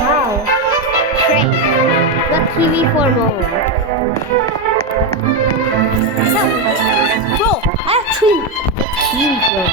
Wow. Great. Not TV for mode. So, bro, I have two. Kiwi, bro.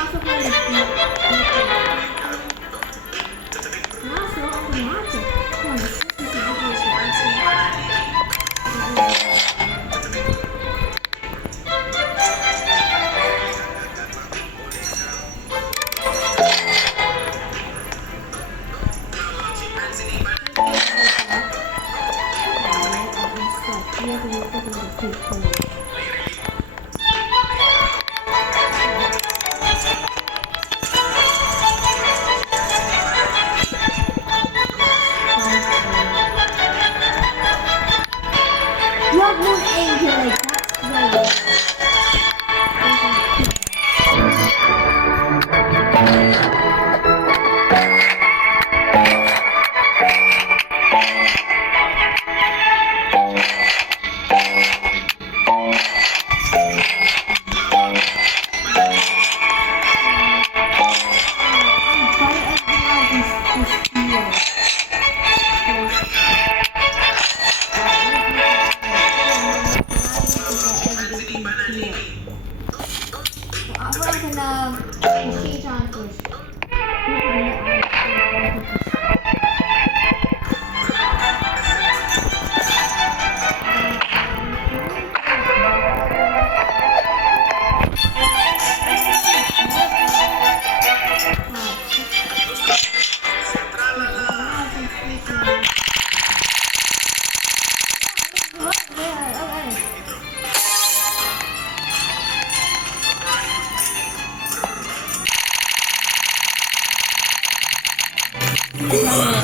pumasok na yung so automatic. What would angel like that? Ako lang ka na-exchange on first.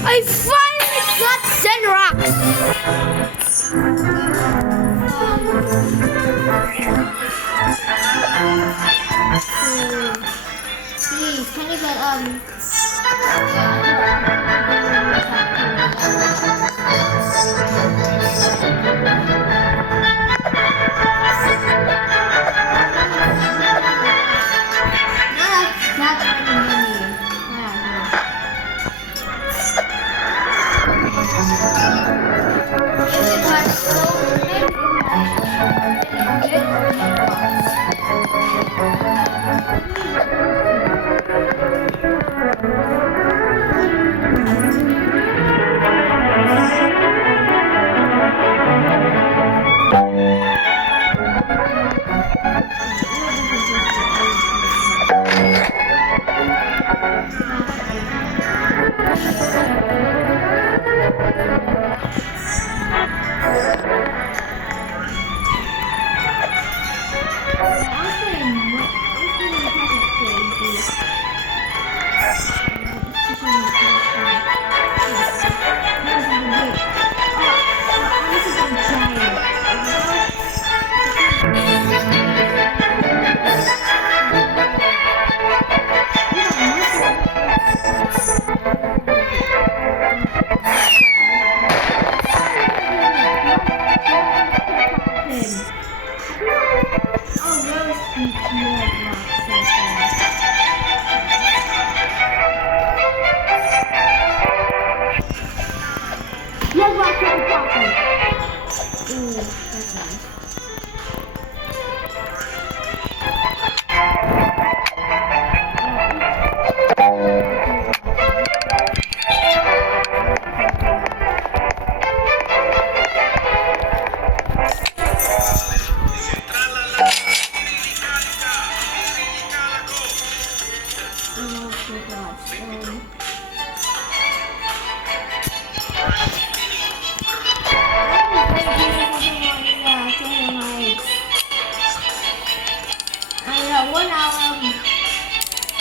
I finally got Zenrox! Please, can you get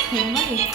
not money.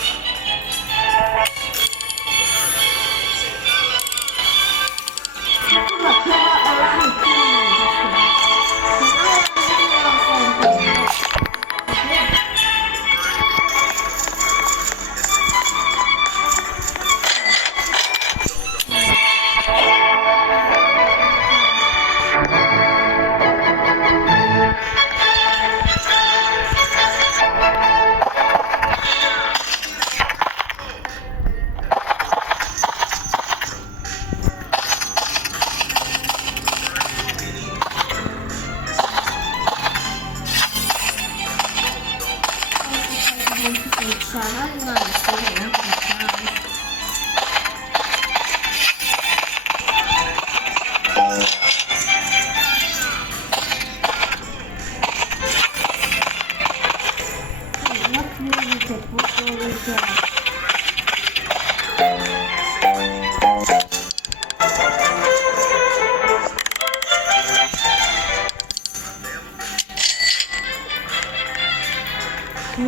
잘하지만 있어요.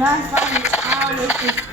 That's why we always just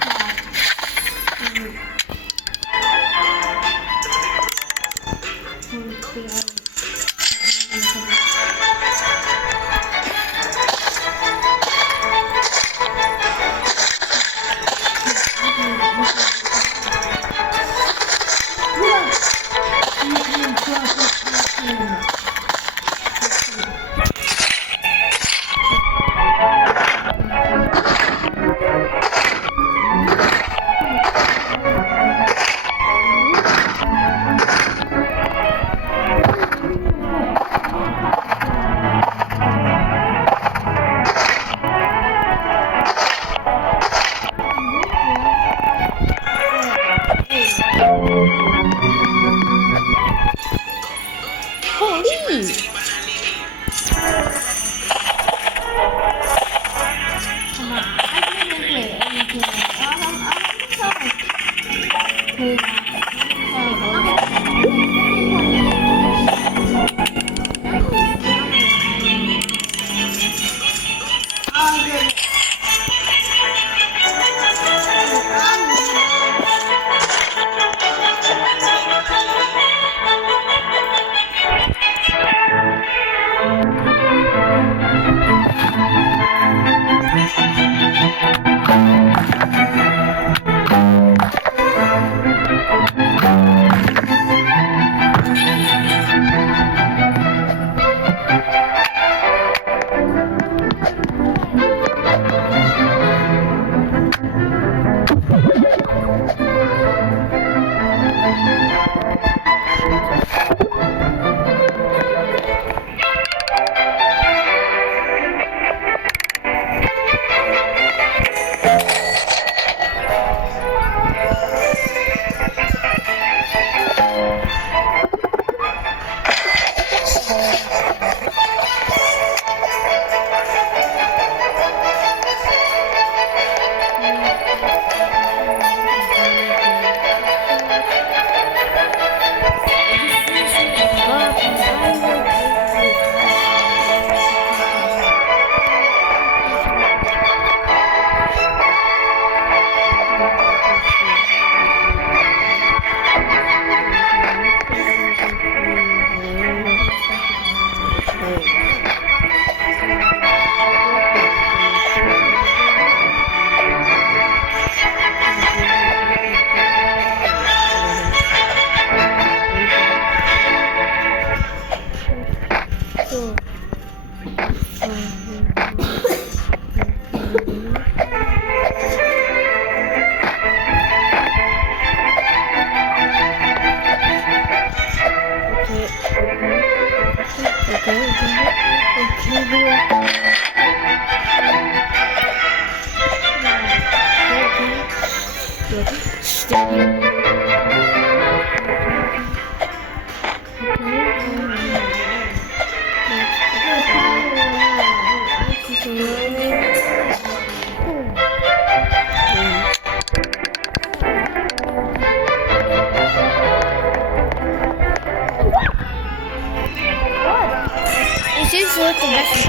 Is this what the best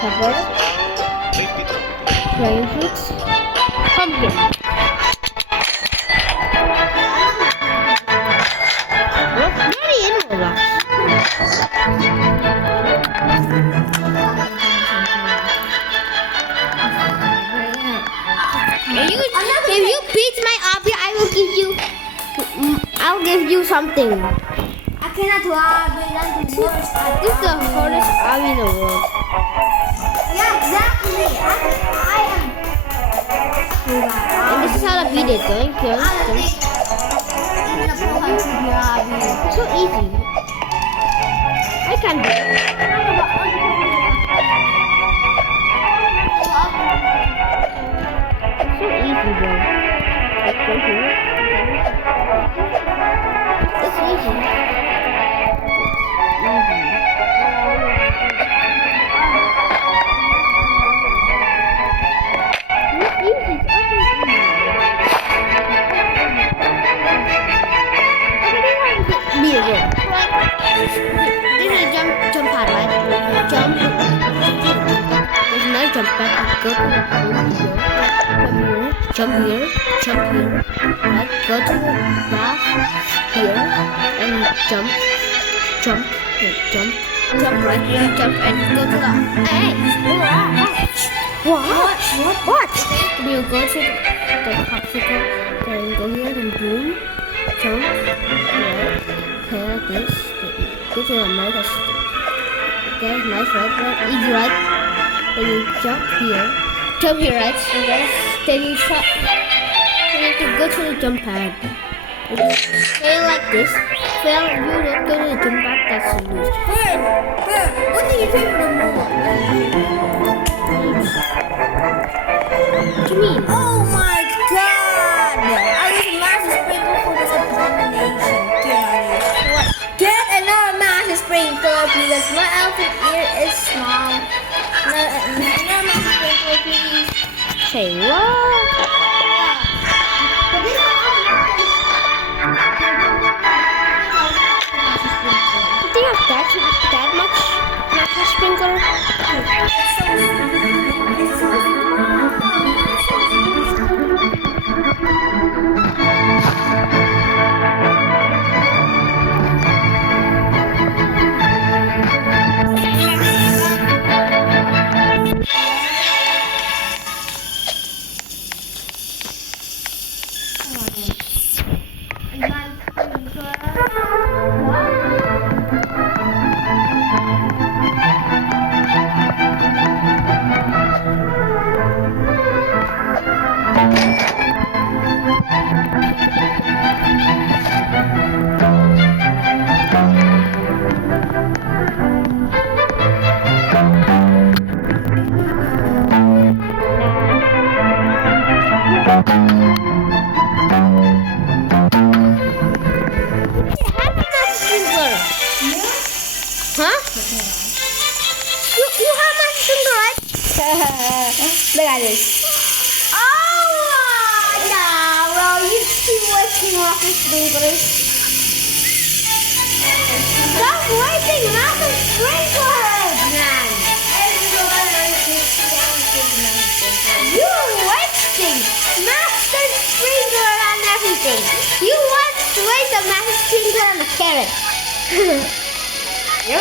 cover? Dragon fruits? Pumpkin. What? Very in If you beat my obby, I'll give you something. I cannot do the worst. This is the hardest obby in the world. Yeah, exactly. I am. And this is how to beat it. Don't kill. It's so easy. I can do it. So easy. go here. It's easy. This is jump pad, right? Jump. There's another jump pad. Go to the jump here, jump here, right? Go to the back here and jump, right here, jump and go to the. Hey, what? You go to the popsicle, then go here and boom, jump, right? Okay, like this. Go to the middle. Okay, nice, right? Easy, right? Then you jump here, right? Then you try. Then you can go to the jump pad. If you fail like this, you don't go to the jump pad. That's a lose. What do you think of the more? What do you mean? Oh my god! I use massive sprinkler for this abomination. Get another massive sprinkler because my elephant ear is small. Another massive sprinkler, please. Say what? But this Do you have that much massive sprinkler? it's so small. You have massive sprinkler, right? Look at this. Oh no, bro, you keep wasting massive sprinklers. Stop wasting massive sprinklers, man. You're wasting massive sprinkler on everything. You want to waste a massive sprinkler on the carrot. You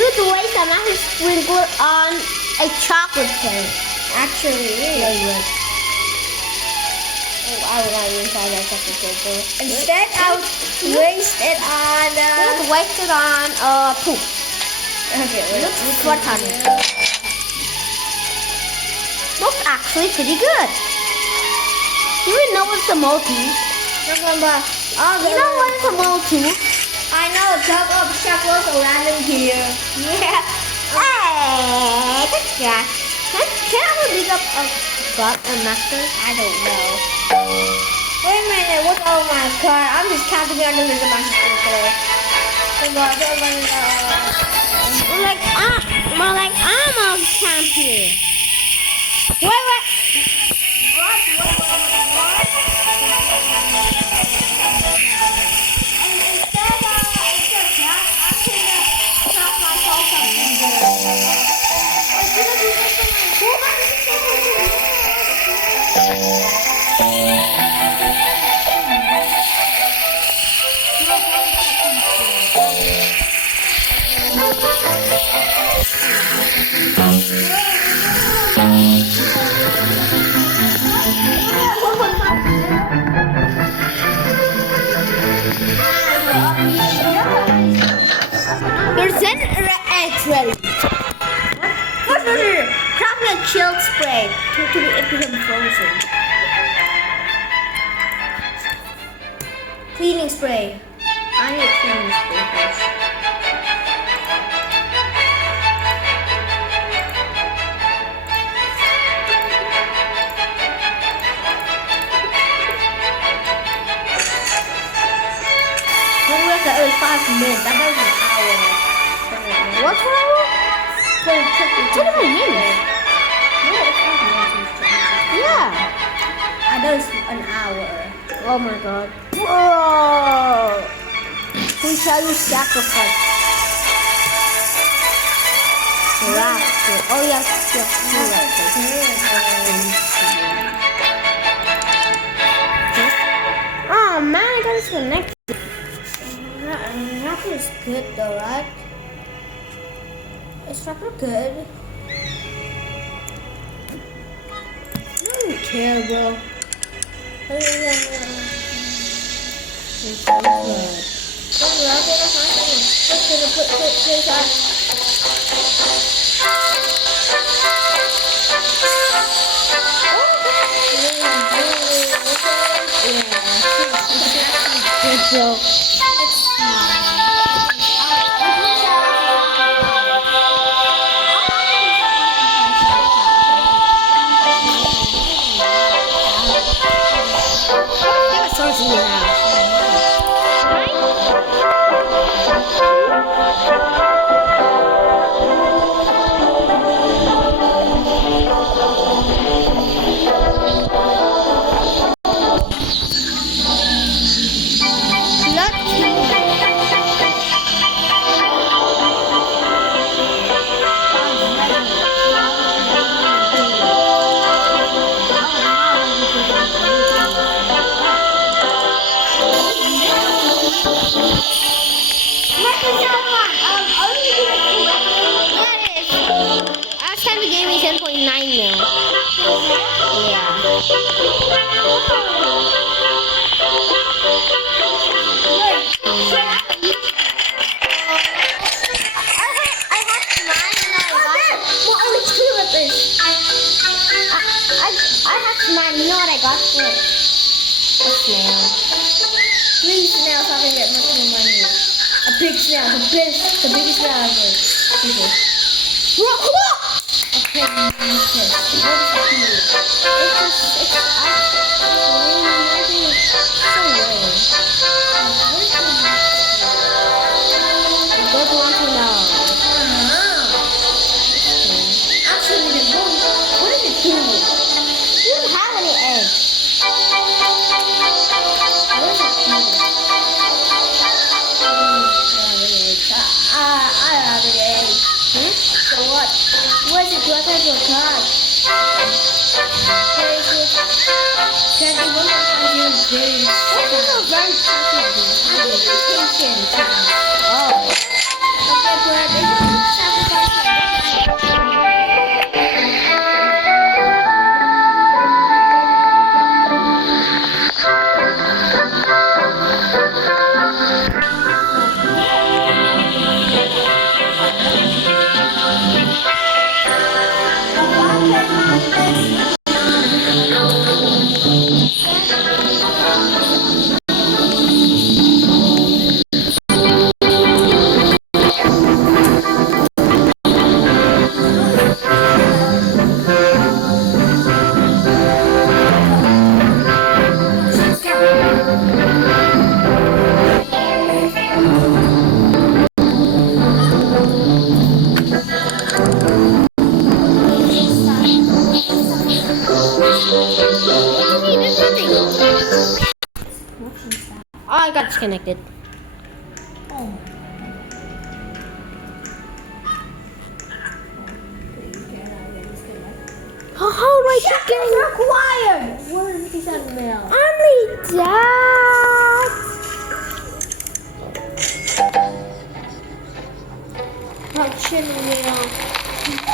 would waste a massive sprinkler on a chocolate carrot. Actually, yeah, you would. Oh, I would not use that as chocolate carrot. Instead, I would waste it on. You would waste it on poop. Okay, What on it? Looks actually pretty good. You would know what's a multi. Remember, You know what's a multi? I know a tub of chocolates around here. Yeah. Hey, good job. Can I dig up a gut and master? I don't know. Wait a minute, what's oh my god? I'm just counting under the massive sprinkler. More like I'm on camp here. Wait. There's an eggs ready. What's this? Chocolate chilled spray to become frozen. Cleaning spray. I need a cleaning spray first. it was 5 minutes. That was an hour. What hour? 25 minutes. No, it's 5 minutes. Yeah. That was an hour. Oh my god. Whoa! Who shall you sacrifice? Raptor. Oh yes, yes, Raptor. Oh man, I got disconnected. Raptor is good though, right? Is Raptor good? I don't care, bro. It's so good. Good, bro. That was so easy now. Last time the game is 10.9 mil. Yeah. I have mine. You know what I got for it? A snail. 3 snails so I can get much more money. A big snail, the biggest snail ever. Okay. Bro, come on! Okay, what does it do? It's actually so weird. I don't want to know. Actually, what does it do? You don't have any eggs. What does it do? I don't have any eggs. So what? What does it do? I thought you were card. Can you look at your days? What is a very Patient. Oh. Okay, but they don't sacrifice Oh, I got disconnected. How do I keep getting required? What is that mail? only that? Production mail.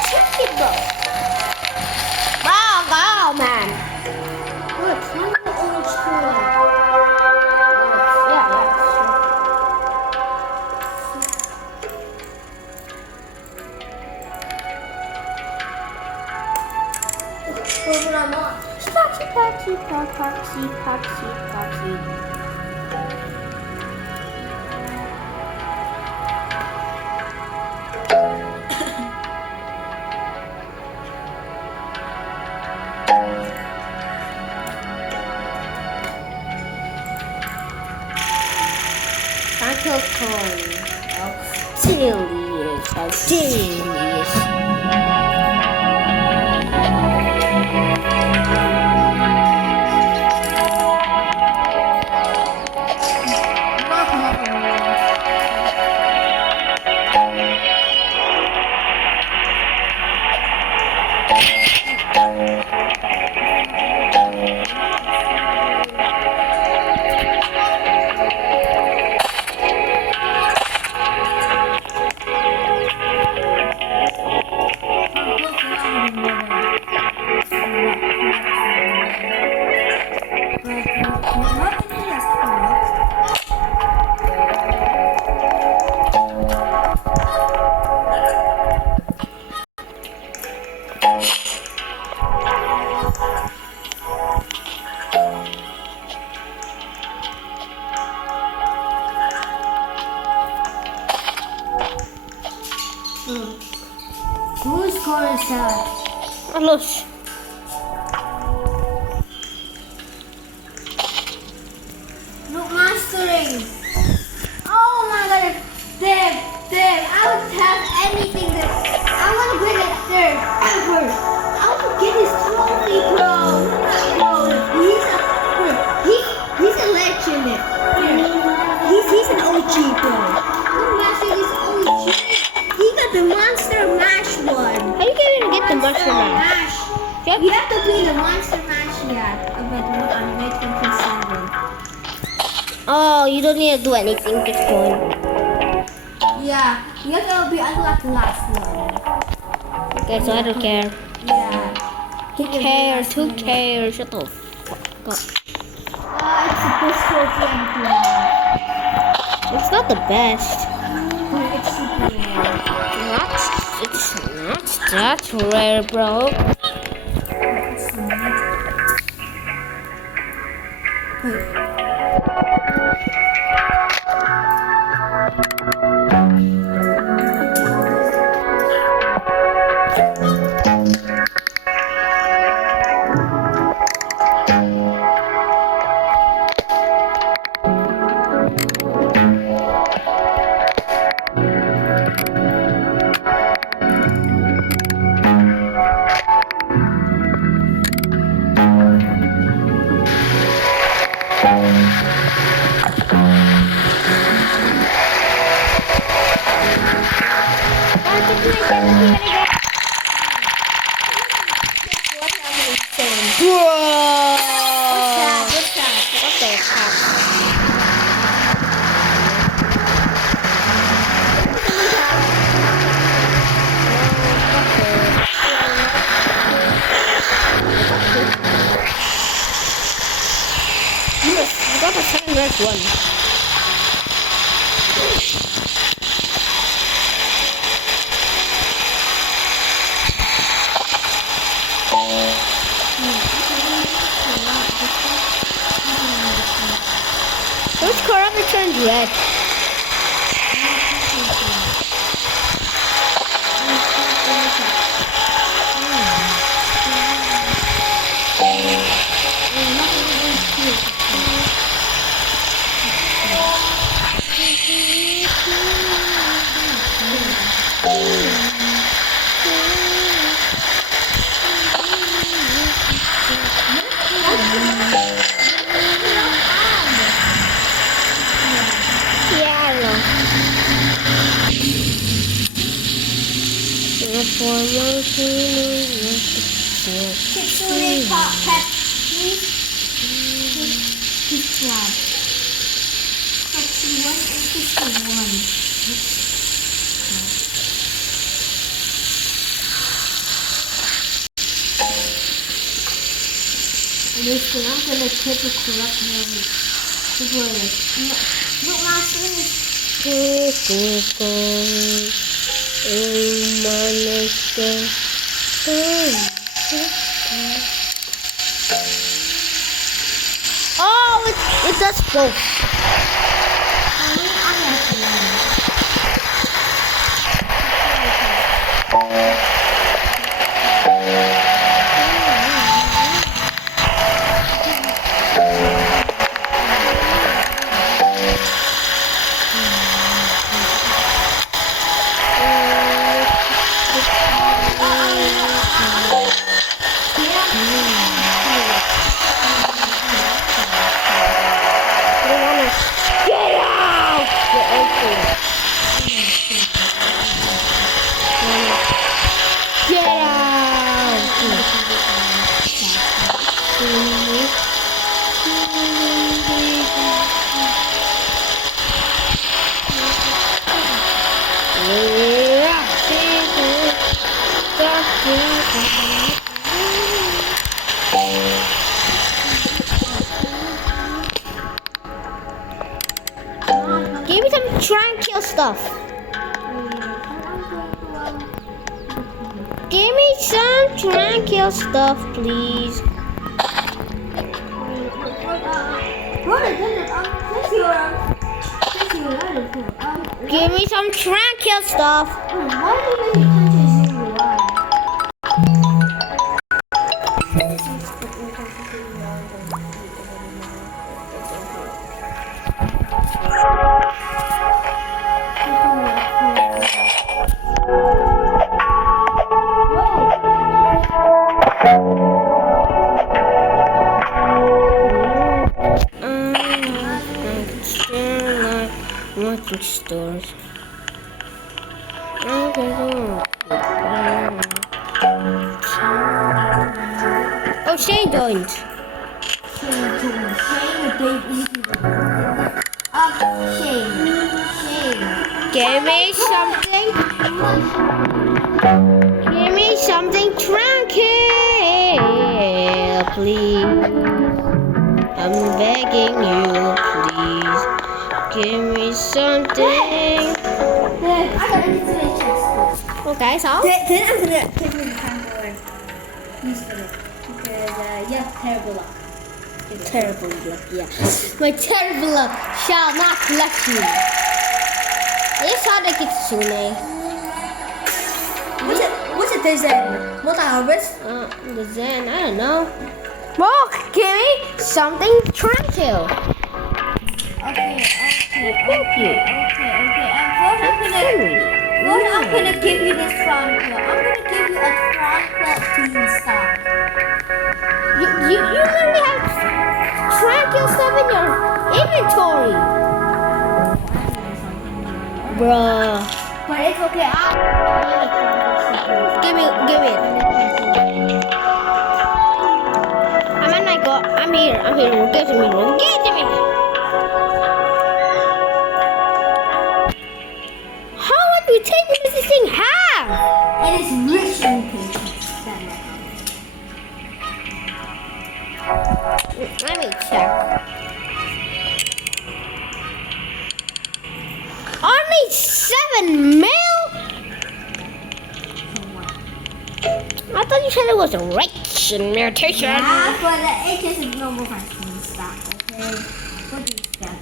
Check it, bro. Wow, go, man. Look, one orange tool. Yeah, Where's it on that? Poxy, poxy, poxy, poxy, poxy. Thank you. corn. How delicious. How delicious. Whose car is that? Carlos. Look, mastering. Oh my god, there. I would have anything that I want to win it there ever. I want to get his trophy, bro. He's a legend. He's an OG, bro. Look, master, he's OG. He got the Monster Mash one. How you even get the Monster Mash? Yep. You have to play the Monster Mash yet. But I'm waiting for 7. Oh, you don't need to do anything. Just go in. Yeah, you have to be unlock the last one. Okay, so I don't care. Yeah. Who cares? Who cares? Shut the fuck up. It's the best trophy I'm playing. It's not the best. But it's super rare. It's not that rare, bro. It's not. Wait. One. Which car ever turned red? Kitsune Pet, please. His club. Kitsune 1 and 51. Listen, I'm gonna typical up here. Look, master. Oh, it does both. Give me some tranquil stuff. Give me some tranquil stuff, please. Give me some tranquil stuff. Watching stores. Oh, Shane joined. Give me something. Give me something tranquil, please. I'm begging you, please. Give me something. Okay, so? Then I'm gonna give you time for use for it. Because, you have terrible luck. Terrible luck, yeah. My terrible luck shall not let you. It's hard to get Kitsune. What's it this then? Multi-harvest? The Zen, I don't know. Well, give me something tranquil. Okay. Thank you. First I'm gonna give you this tranquil. I'm gonna give you a tranquil team stock. You literally have tranquil stuff in your inventory. Bruh. But it's okay. Give it. I'm here. Give it to me. How much mutation does this thing have? It is rich in patience. Let me check. Only 7 mil? I thought you said it was rich in mutation. Yeah, but it just is normal team stock, okay? What do you expect?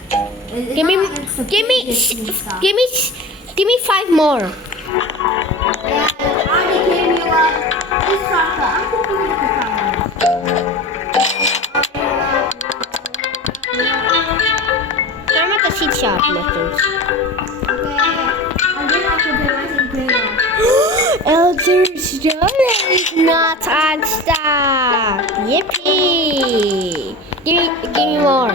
Give me 5 more. Yeah, I already gave you this tranquil. I'm gonna give you the tranquil. I'm at the seed shop, Muffins. Elder Stone is not on stock. Yippee! Give me more.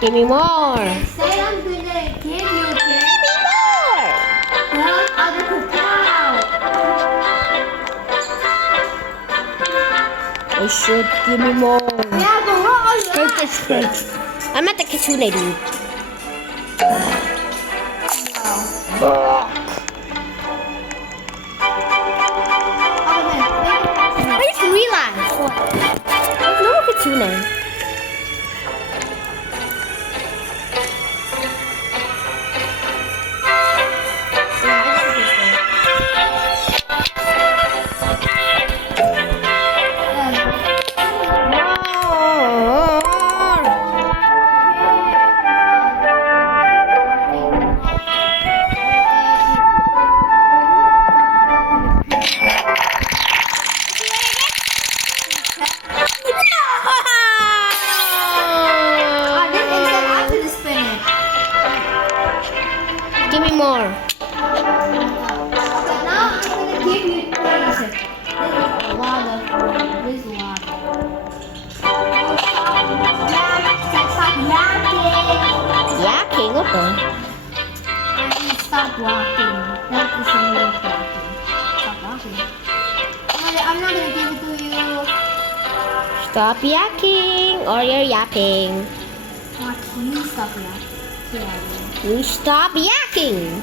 Give me more. Say I'm gonna give you Give me more. one other cacao. I should give me more. Yeah, but what are you Take this bitch. I'm at the Kitsune dude. I just realized. There's no Kitsune. Stop yakking or you're yapping. Please stop yakking. You stop yakking.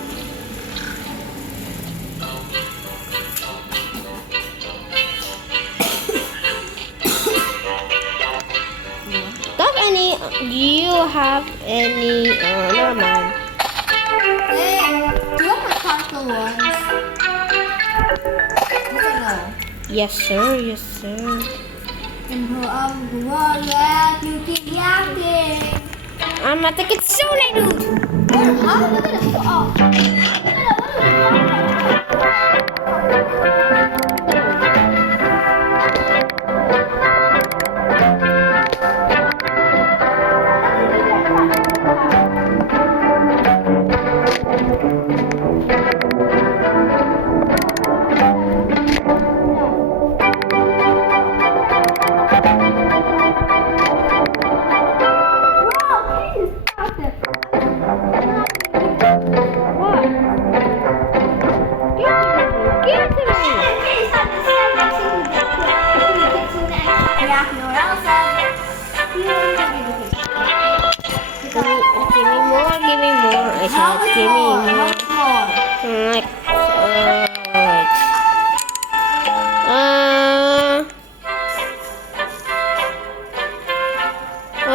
Do you have any, never mind. Hey, do you have my particle ones? Yes or no? Yes, sir. Yes, sir. You keep yakking. I'm gonna take it soon, dude. How am I gonna go off?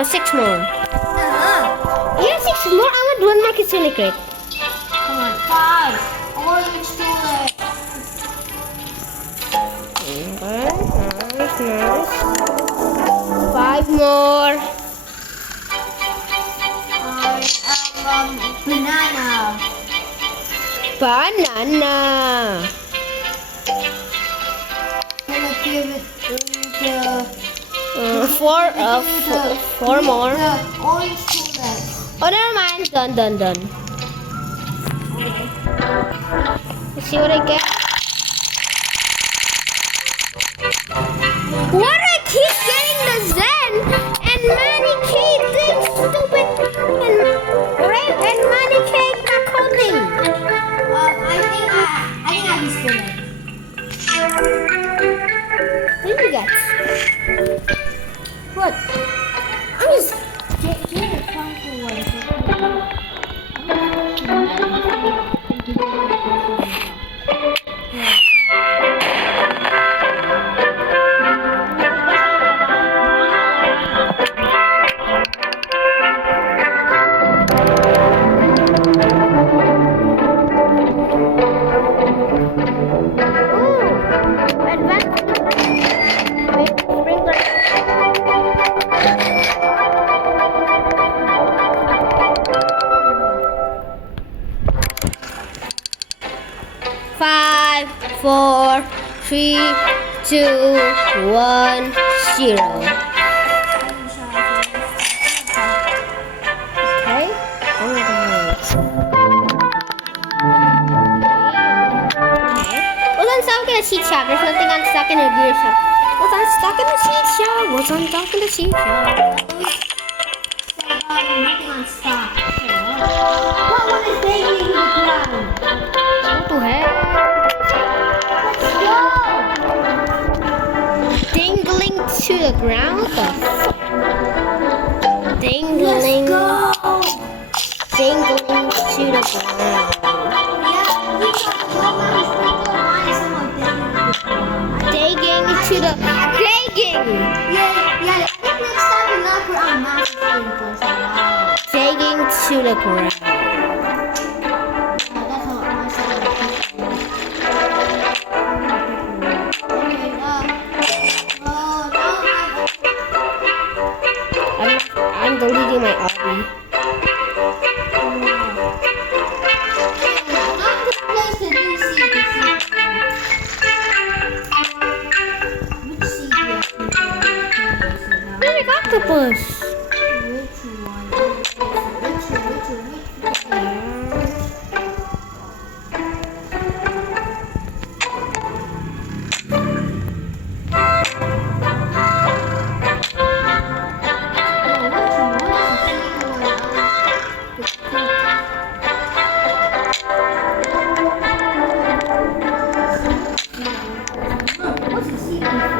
Six more. Yeah, 6 more. I want 1 more Kitsune crate. Come on, 5. Orange tulip. Nice. 5 more. Banana. Banana. I'm gonna give it to four more. the orange tulip. Oh, never mind. Done. Let's see what I get. What? I keep getting the Zen and Manny Kate thing, stupid, and Manny Kate coding. I think I can spin it. What did you get? What? I'm just. Get a particle one. Five, 4, 3, 2, 1, 0. Okay. Wasn't stuck in a seed shop. There's nothing unstuck in a gear shop. Wasn't stuck in a seed shop. Wasn't stuck in a seed shop. Nothing on stop. What one is dangling to the ground? What the heck? Dangling to the ground? What the fuck? Dangling. Let's go. Dangling to the ground. Yeah, we got to go around the sprinkler line. Someone dangling. Dagging to the. Dagging! Yeah. I think next time we're not put on massive sprinklers. Wow. Dagging to the ground. That's how I said I'm deleting my obby. Where's the octopus? What's the secret?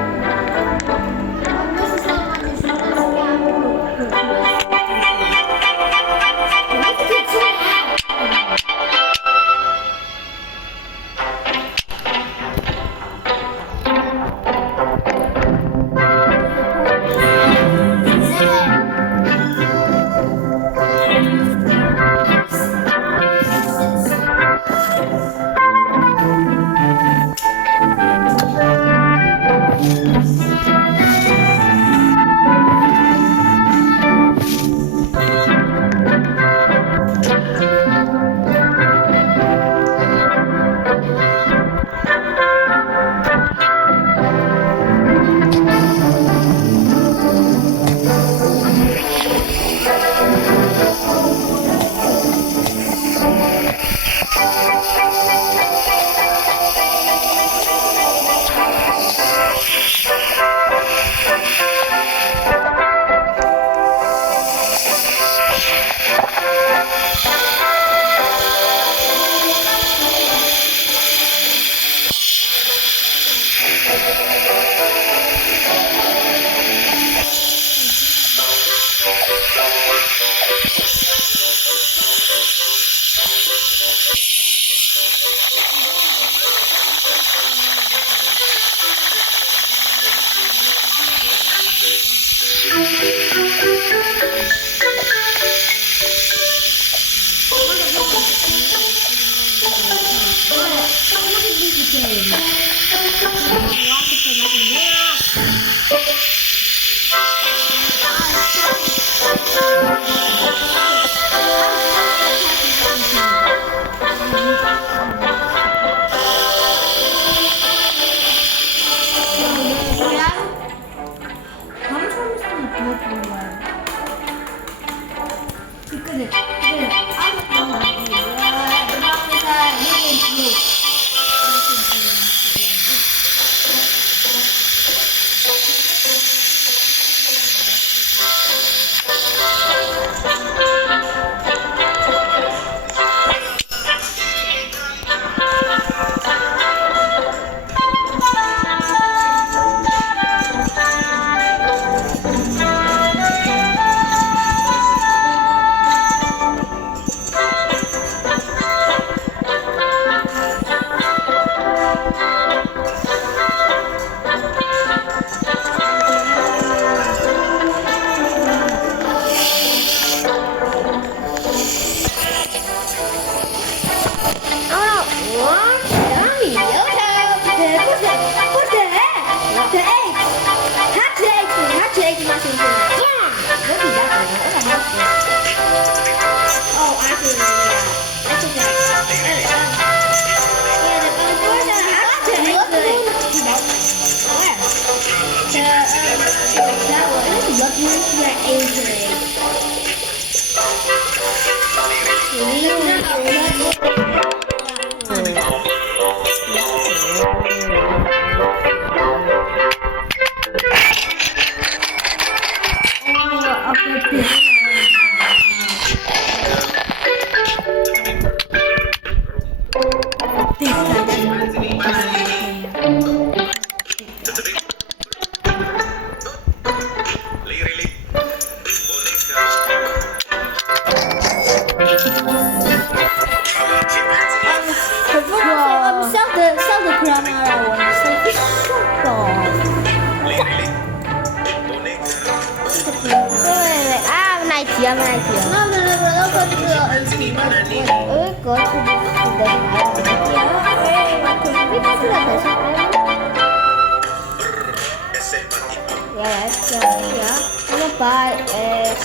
Buy this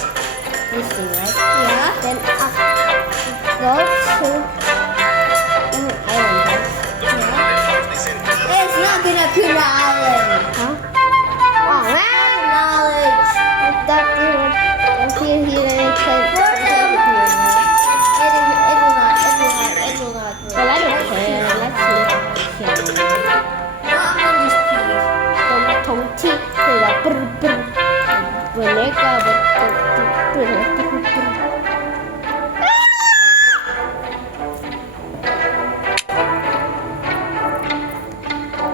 thing, right? Yeah. Then go to an island. Yeah. It's not gonna appear the island. Huh? Oh man, knowledge. If that didn't appear here, then it can. It will not. Well, I don't care. Let's see. Thống trị thì là boneka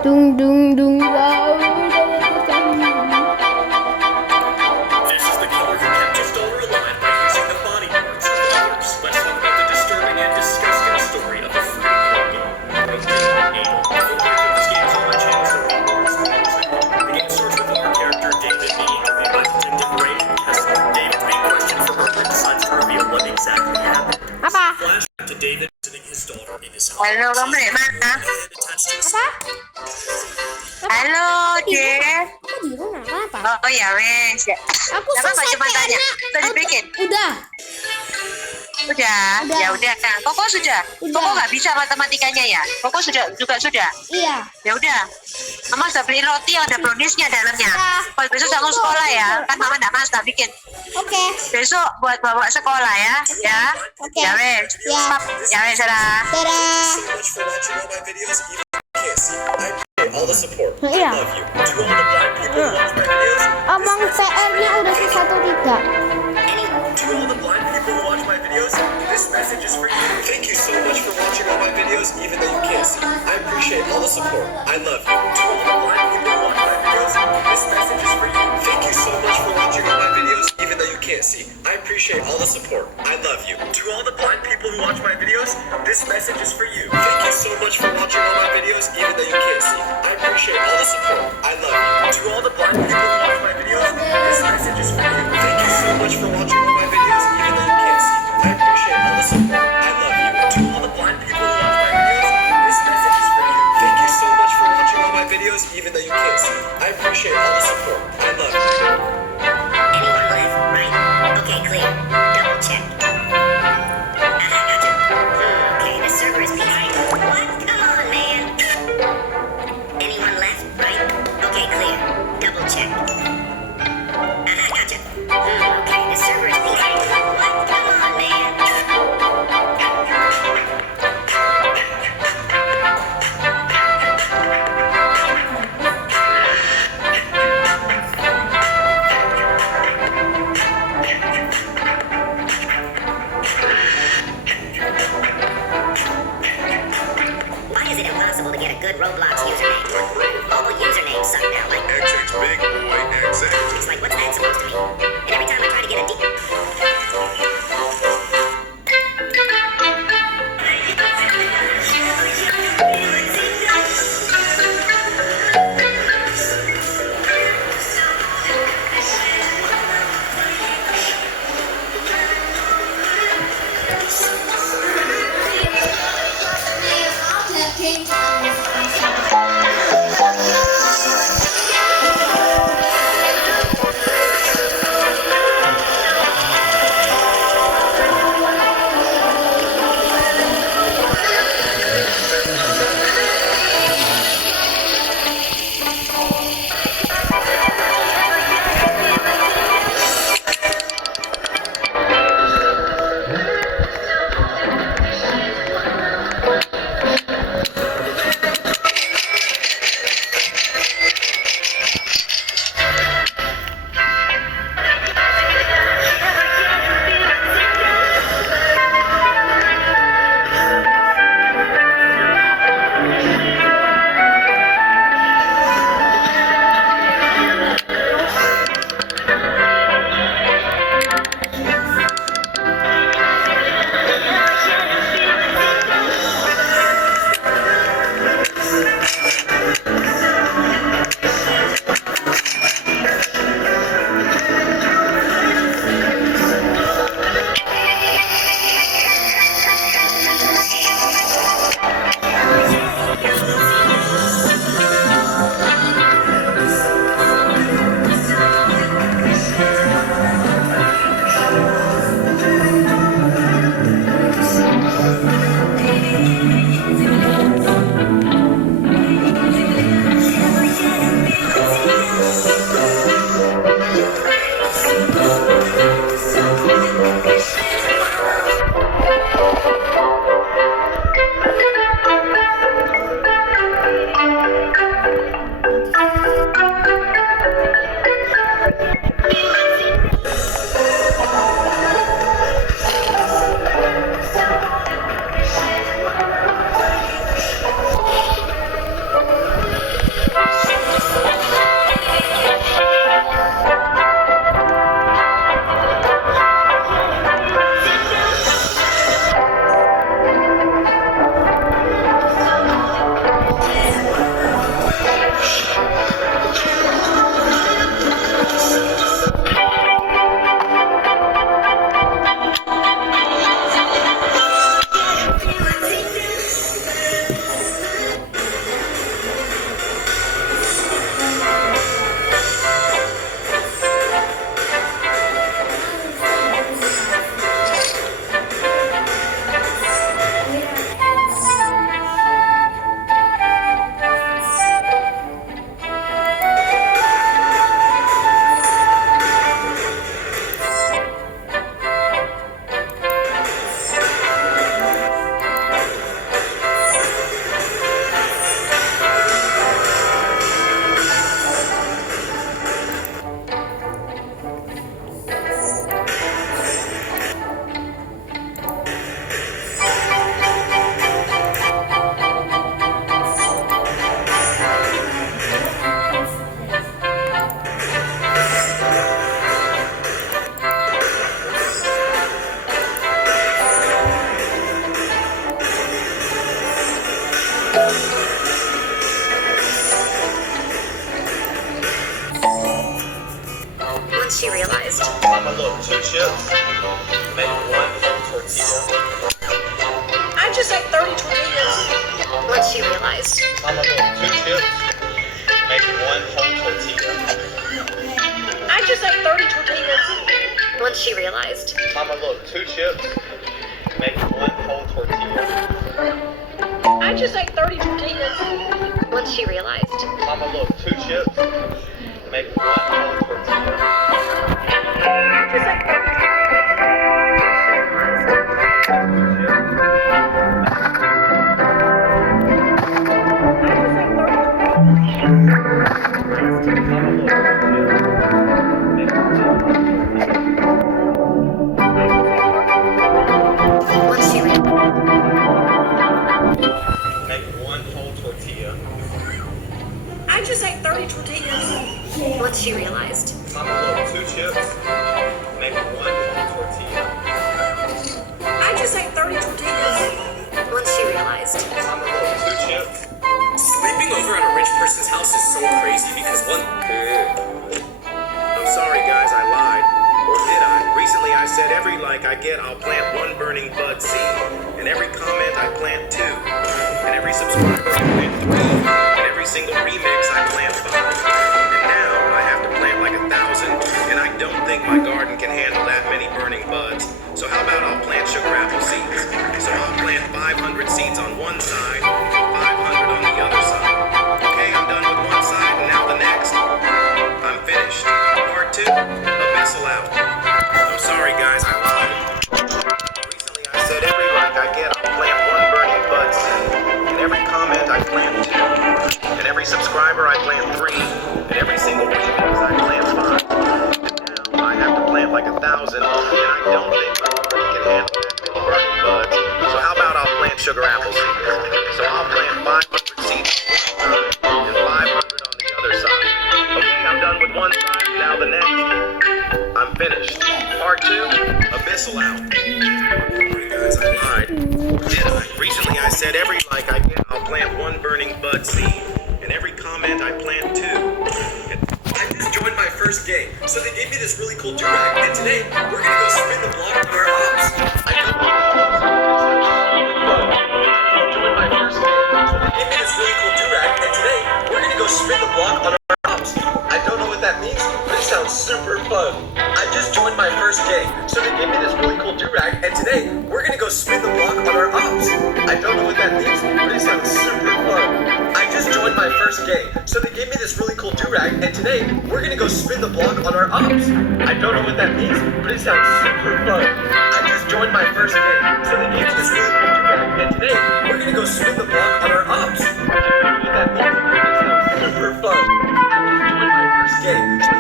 dung dung dung vào. This is the color who kept his daughter alive by using the body parts of others. Let's talk about the disturbing and disgusting story of a free program. Go back to this game's on my channel for more experience. The game starts with our character David being played by Detective Raymond Kessler. David's being questioned for murder and decides to reveal what exactly happened. Flashback to David visiting his daughter in his home. Halo, kamu dari mana? Attached to a Halo, Dek. Kok di rumah apa? Oh ya wes. Aku Gak apa-apa, selesai cuma tanya. PR-nya. Udah dibikin? Udah. Udah. Udah. Ya udah. Koko sudah. Udah. Koko nggak bisa matematikanya ya? Koko sudah sudah. Iya. Ya udah. Mama sudah beli roti yang ada browniesnya dalamnya. Ya. Kalau besok kamu sekolah ya, kan Mama nggak masak bikin. Oke. Besok buat bawa sekolah ya, ya. Oke. Ya wes. Ya. Ya wes, dah. Dadah. much for watching all my videos. Even if you can't see, I appreciate all the support. I Iya. love you. To all the blind people who watch my videos, Omong PR-nya udah selesai atau tidak? to all the blind people who watch my videos, this message is for you. Thank you so much for watching all my videos, even though you can't see. I appreciate all the support. I love you. To all the blind people who watch my videos, this message is for you. Thank you so much for watching all my videos, even though you can't see. I appreciate all the support. I love you. To all the blind people who watch my videos, this message is for you. Thank you so much for watching all my videos, even though you can't see. I appreciate all the support. I love you. To all the blind people who watch my videos, this message is for you. Thank you so much for watching all my videos, even though you can't see. I appreciate all the support. I love you. To all the blind people who watch my videos, this message is for you. Thank you so much for watching all my videos, even though you can't see. I appreciate all the support. I love you. Anyone live? Right. Okay, Once she realized. Mama, look, 2 chips, make 1 whole tortilla. I just ate 30 tortillas. Once she realized. Mama, look, 2 chips, make 1 whole tortilla. I just ate 30 tortillas. Once she realized. Mama, look, 2 chips, make 1 whole tortilla. I just ate 30 tortillas. Once she realized. Mama, look, 2 chips, make 1 whole tortilla. I just ate 30 Once she realized. Make 1 whole tortilla. I just ate 30 tortillas. Once she realized. Mama, look, 2 chips, make 1 whole tortilla. I just ate 30 tortillas. Once she realized. Mama, look, 2 chips. Sleeping over at a rich person's house is so crazy because I'm sorry, guys, I lied. Or did I? Recently I said every like I get, I'll plant 1 burning bud seed. And every comment I plant 2. And every subscriber I plant 3. And every single remix I plant 5. And now I have to plant like 1,000. And I don't think my garden can handle that many burning buds. So how about I'll plant sugar apple seeds? So I'll plant 500 seeds on one side, 500 on the other side. Okay, I'm done with one side, and now the next. I'm finished. Part 2, abyssal out. I'm sorry, guys, I lied. Recently I said every like I get, I'll plant 1 burning bud seed. And every comment I plant 2. And every subscriber I plant 3. And every single remix I plant 5. And now I have to plant like 1,000. And I don't think my garden can handle that many burning buds. So how about I'll plant sugar apple seeds? So I'll plant 500 seeds on one side and 500 on the other side. Okay, I'm done with one side, now the next. I'm finished. Part 2, abyssal out. Sorry guys, I lied. Or did I? Recently I said every like I get, I'll plant 1 burning bud seed. And every comment I plant 2. I just joined my first game, so they gave me this really cool do-rag, and today we're gonna go spin the block on our ops. I joined my first game, so they gave me this really cool do-rag, and today we're gonna go spin the block on our ops. I don't know what that means, but it sounds super fun. I just joined my first game, so they gave me this really cool do-rag, and today we're gonna go spin the block on our ops. I don't know what that means, but it sounds super fun. I just joined my first game, so they gave me this really cool do-rag, and today we're gonna go spin the block on our ops. I don't know what that means, but it sounds super fun. I just joined my first game, so they gave me this really cool do-rag, and today we're gonna go spin the block on our ops. I don't know what that means, but it sounds super fun. I just joined my first game, so they gave me this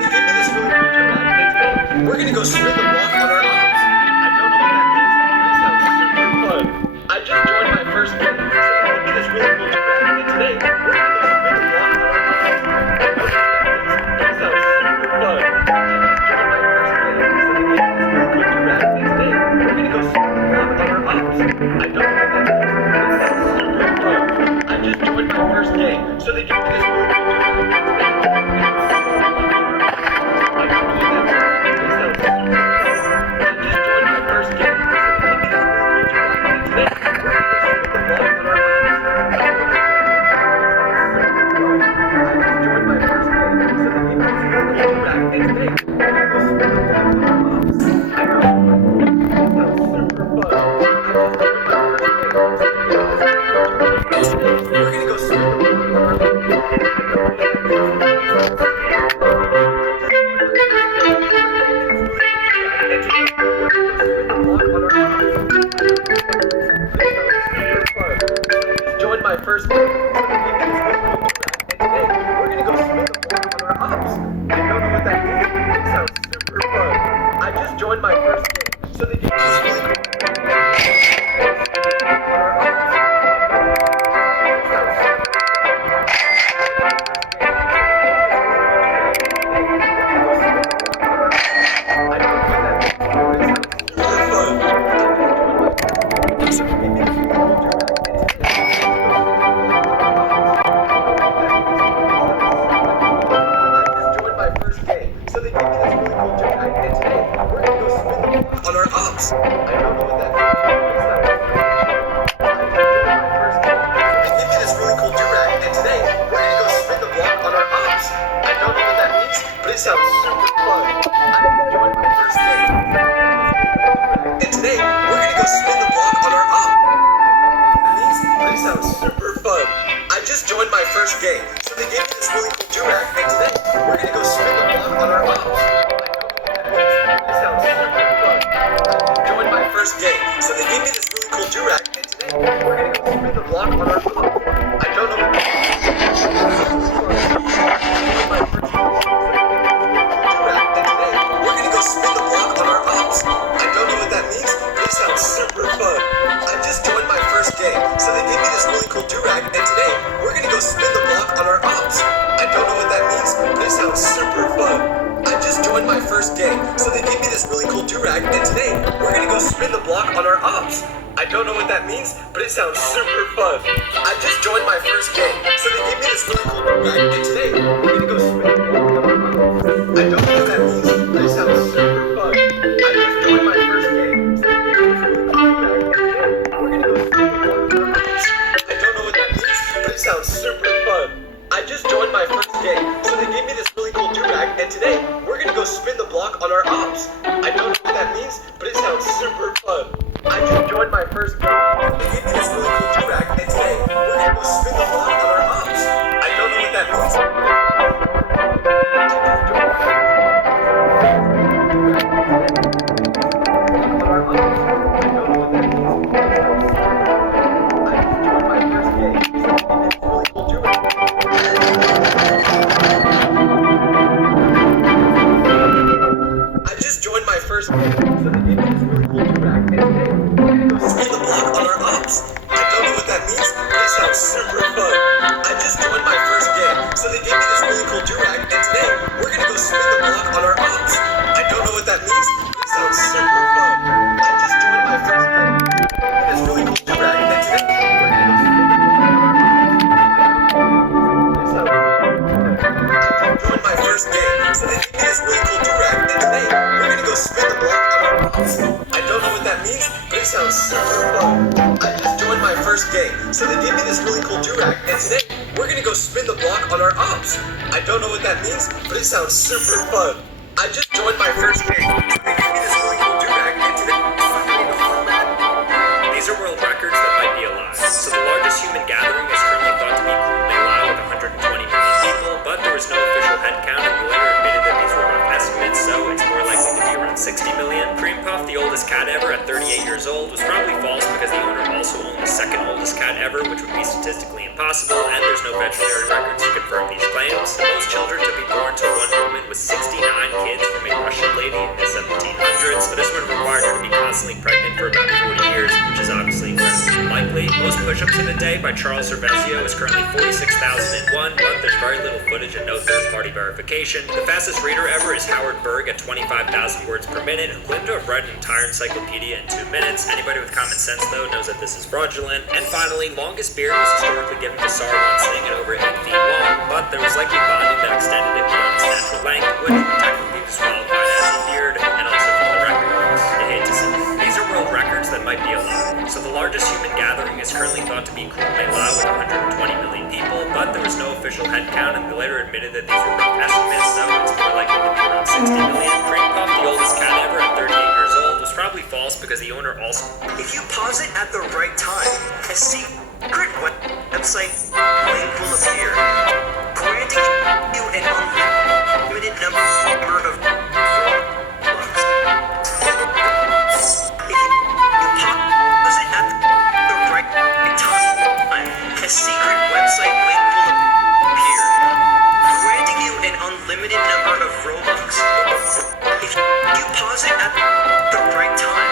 really cool do-rag, and today we're gonna go spin the block on our ops. I don't know what that means, but it sounds super fun. I just joined my first game, so they gave me this really cool do-rag, and today we're gonna go spin the block on our ops. I don't know what that means, but it sounds super fun. I just joined my first game, so they gave me this really cool We're gonna go spin the joined my first game. And today we're gonna go spin the block on our ops. I don't know what that means. It sounds super fun. I just joined my first game, so they give me this really cool. So they give me this really cool job. our ops. I don't know what that means. They gave me this really cool durag, and today we're gonna go spin the block on our ops. I don't know what that means, but it sounds super fun. I joined my first game. And today we're gonna go spin the block on our ops. That means, but it sounds super fun. I just joined my first game, so they gave me this really cool durag, and today we're gonna go spin the block on our ops. Joined my first game, so they gave me this really cool durag, and today we're gonna go spin the block on our ops. I don't know what that means. We're gonna go spin the block on our ops. I don't know what that means, but it sounds super fun. I just joined my first game, so they gave me this really cool durag, and today we're gonna go spin the block on our ops. I don't know what that means, but it sounds super fun. I just joined my first game, so they gave me this really cool durag, and today we're gonna go spin the block on our ops. I don't know what that means, but it sounds super fun. I just joined my first game, so they gave me this really cool durag, and today we're gonna go spin the block on our ops. I don't know what that means, but it sounds super fun. I just joined my first game, so they gave me this really cool durag, and today we're gonna go spin the block on our ops. I don't know what that means, but it sounds super fun. I just joined my first game, so they gave me this really cool durag, and today we're gonna go spin the block on our ops. I don't know what that means, but it sounds super fun. I just joined my first game, so they gave me this really cool durag, and today we're gonna go spin the block on our ops. I don't know what that means. First game, so they gave me this really cool durag, and today we're gonna go spin the block on our ops. I don't know what that means, but it sounds super fun. I just joined my first game, so they gave me this really cool durag, and today we're gonna go spin the block on our ops. I don't know what that means, but it sounds super fun. I just joined my first game, so they gave me this really cool durag, and today we're gonna go spin the block on our ops. It sounds super fun. I just joined my first game, so they gave me this really cool durag, and today we're gonna go spin the block on our ops. I don't know what that means, but it sounds super fun. I just joined my first game, so they gave me this really cool durag, and today we're gonna go spin the block on our ops. I don't know what that means, but it sounds super fun. I just joined my first game, so they gave me this really cool durag, and today these are world records that might be a lie. So the largest human gathering is currently thought to be Kumbh with 120 million people, but there was no official head count, and we later admitted that these were rough estimates, so it's more likely to be around 60 million. Cream Puff, the oldest cat ever at 38 years old, was probably false because the owner also owned the second oldest cat ever, which would be statistically impossible, and there's no veterinary records to confirm these claims. Most children to be born to one woman with 69 kids from a Russian lady in the 1700s, but this would have required her to be constantly pregnant for about 40 years, which is obviously incredibly unlikely. Most push-ups in a day by Charles Cervesio is currently 46,001, but there's very little footage and no third-party verification. The fastest reader ever is Howard Berg at 25,000 words per minute, who claimed to have read an entire encyclopedia in 2 minutes. Anybody with common sense, though, knows that this is fraudulent. And finally, longest beard was historically given to Sarwan Singh at over 8 feet long, but there was likely bonding that extended it beyond its natural length, which would technically disqualified as a beard, and also from the record books. I hate to say it. These are world records that might be a lie. So the largest human gathering is currently thought to be Kumbh Mela with 120 million people, but there was no official head count, and they later admitted that these were rough estimates, so it's more likely to be around 60 million. Cream Puff, the oldest cat ever at 38 years old, was probably false because the owner also... if you pause it at the right time, a secret website link will appear, granting you an unlimited number of a secret website link will appear, granting you an unlimited number of Robux. If you pause it at the right time.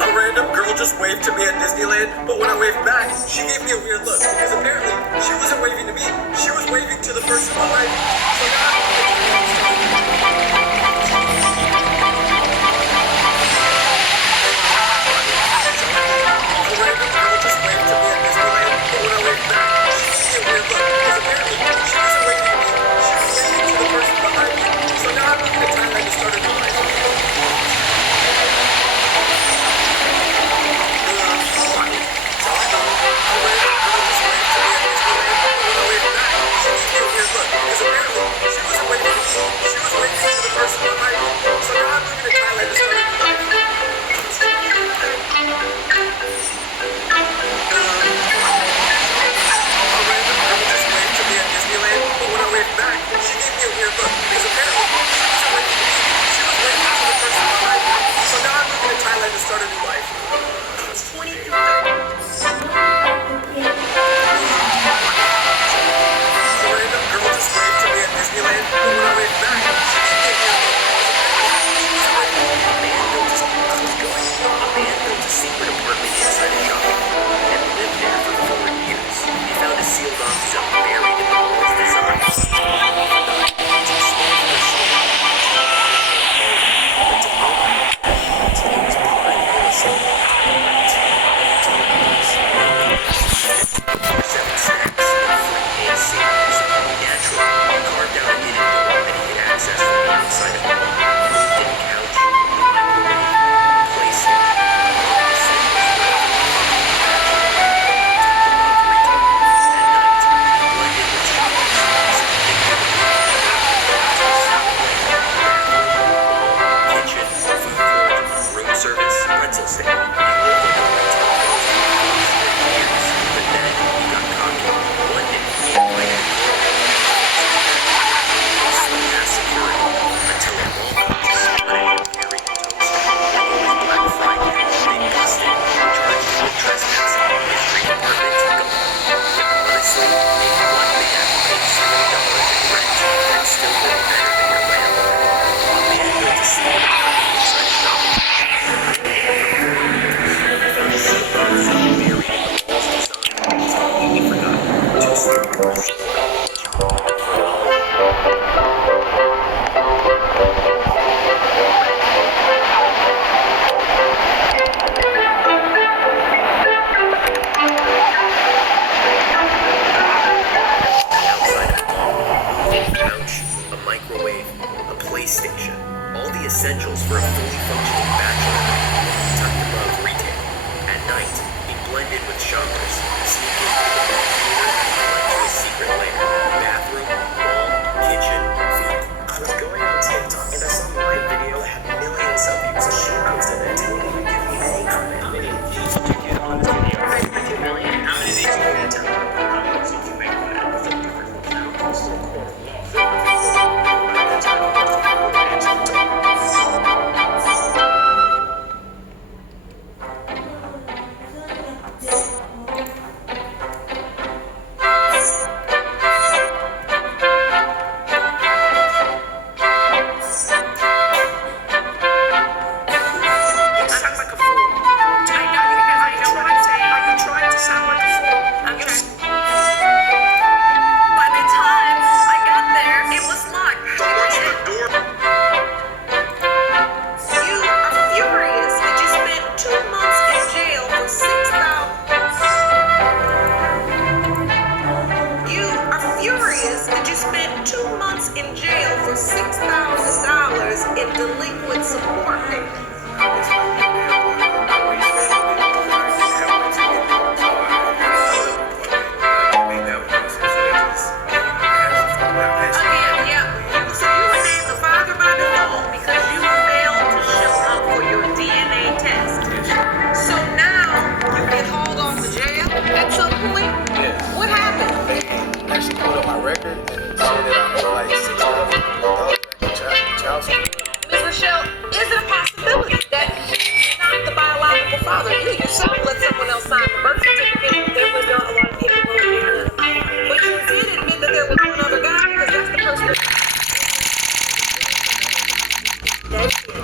A random girl just waved to me at Disneyland, but when I waved back, she gave me a weird look, because apparently she wasn't waving to me, she was waving to the person behind me. So now couch, a microwave, a PlayStation, all the essentials for a fully functioning bachelor tucked above retail. At night, be blended with shoppers, sneak in through the back door, to a secret lair, bathroom, wall, kitchen, food. I was going on TikTok and I saw my video that had millions of views. She posted it. Didn't even give me any credit. How many views did you get on this video? 2 million. How many did you get? How much did you make on that? Still quarter. By that time,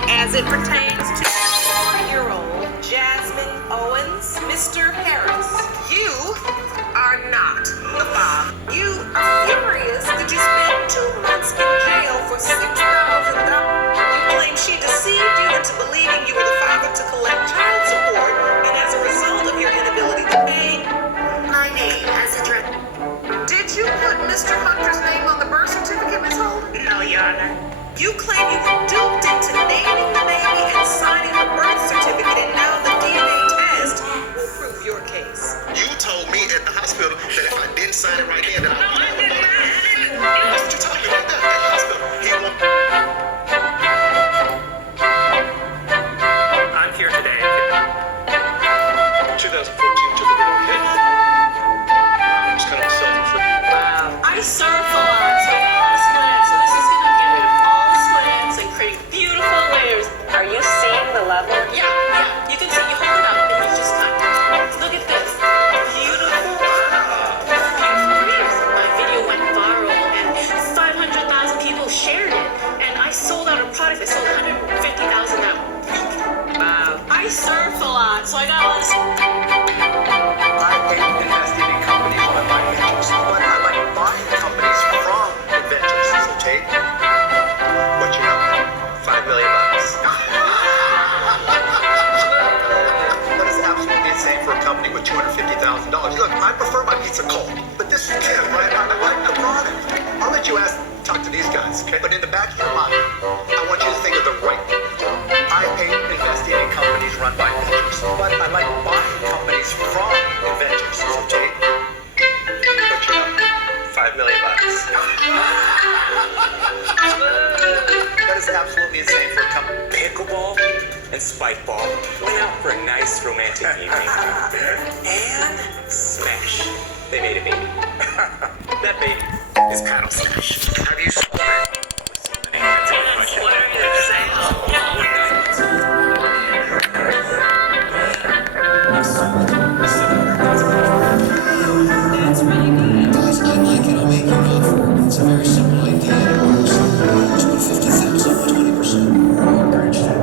as it pertains to 4-year-old Jasmine Owens, Mr. Harris, you are not the father. You are furious that you spent 2 months in jail for $6,000. You claim she deceived you into believing you were the father to collect child support, and as a result of your inability to pay, my name as address. Did you put Mr. Hunter's name on the birth certificate, Ms. Holden? No, Your Honor. You claim you were duped into naming the baby and signing the birth certificate, and now the DNA test will prove your case. You told me at the hospital that if I didn't sign it right then, that I No, I didn't. That's what you told me right there at the hospital. He won't. I'm here today. 2014 took a little hit. It's kind of self-inflicted. I serve for lots of all the slants, so this is going to get rid of all the slants and create beautiful layers. Are you seeing the level? Yeah, you can see, you hold it up and you just cut. Look at this. Beautiful. Beautiful layers. My video went viral and 500,000 people shared it. And I sold out a product that sold 150,000 that week. Wow. I serve for lots, so I got all this. I hate investing in companies run by ventures, but I like buying companies from inventors. Okay? What you know? $5 million. That is absolutely insane for a company with $250,000. Look, I prefer my pizza cold, but this is Kim, right? I like the product. I'll let you talk to these guys, okay? But in the back of your mind, I want you to think of the right thing. I hate investing in companies run by inventors, but I like buying companies from inventors. Okay? What you know? $5 million. That is absolutely insane for a company. Pickleball and spikeball went out for a nice romantic evening. And smash. They made a baby. That baby is Paddle Smash. Have you sold it? What are you going to say? That's really good. Guys, I like it. I'll make you an offer. It's a very simple idea. It works. $250,000 or 20%. Very interesting.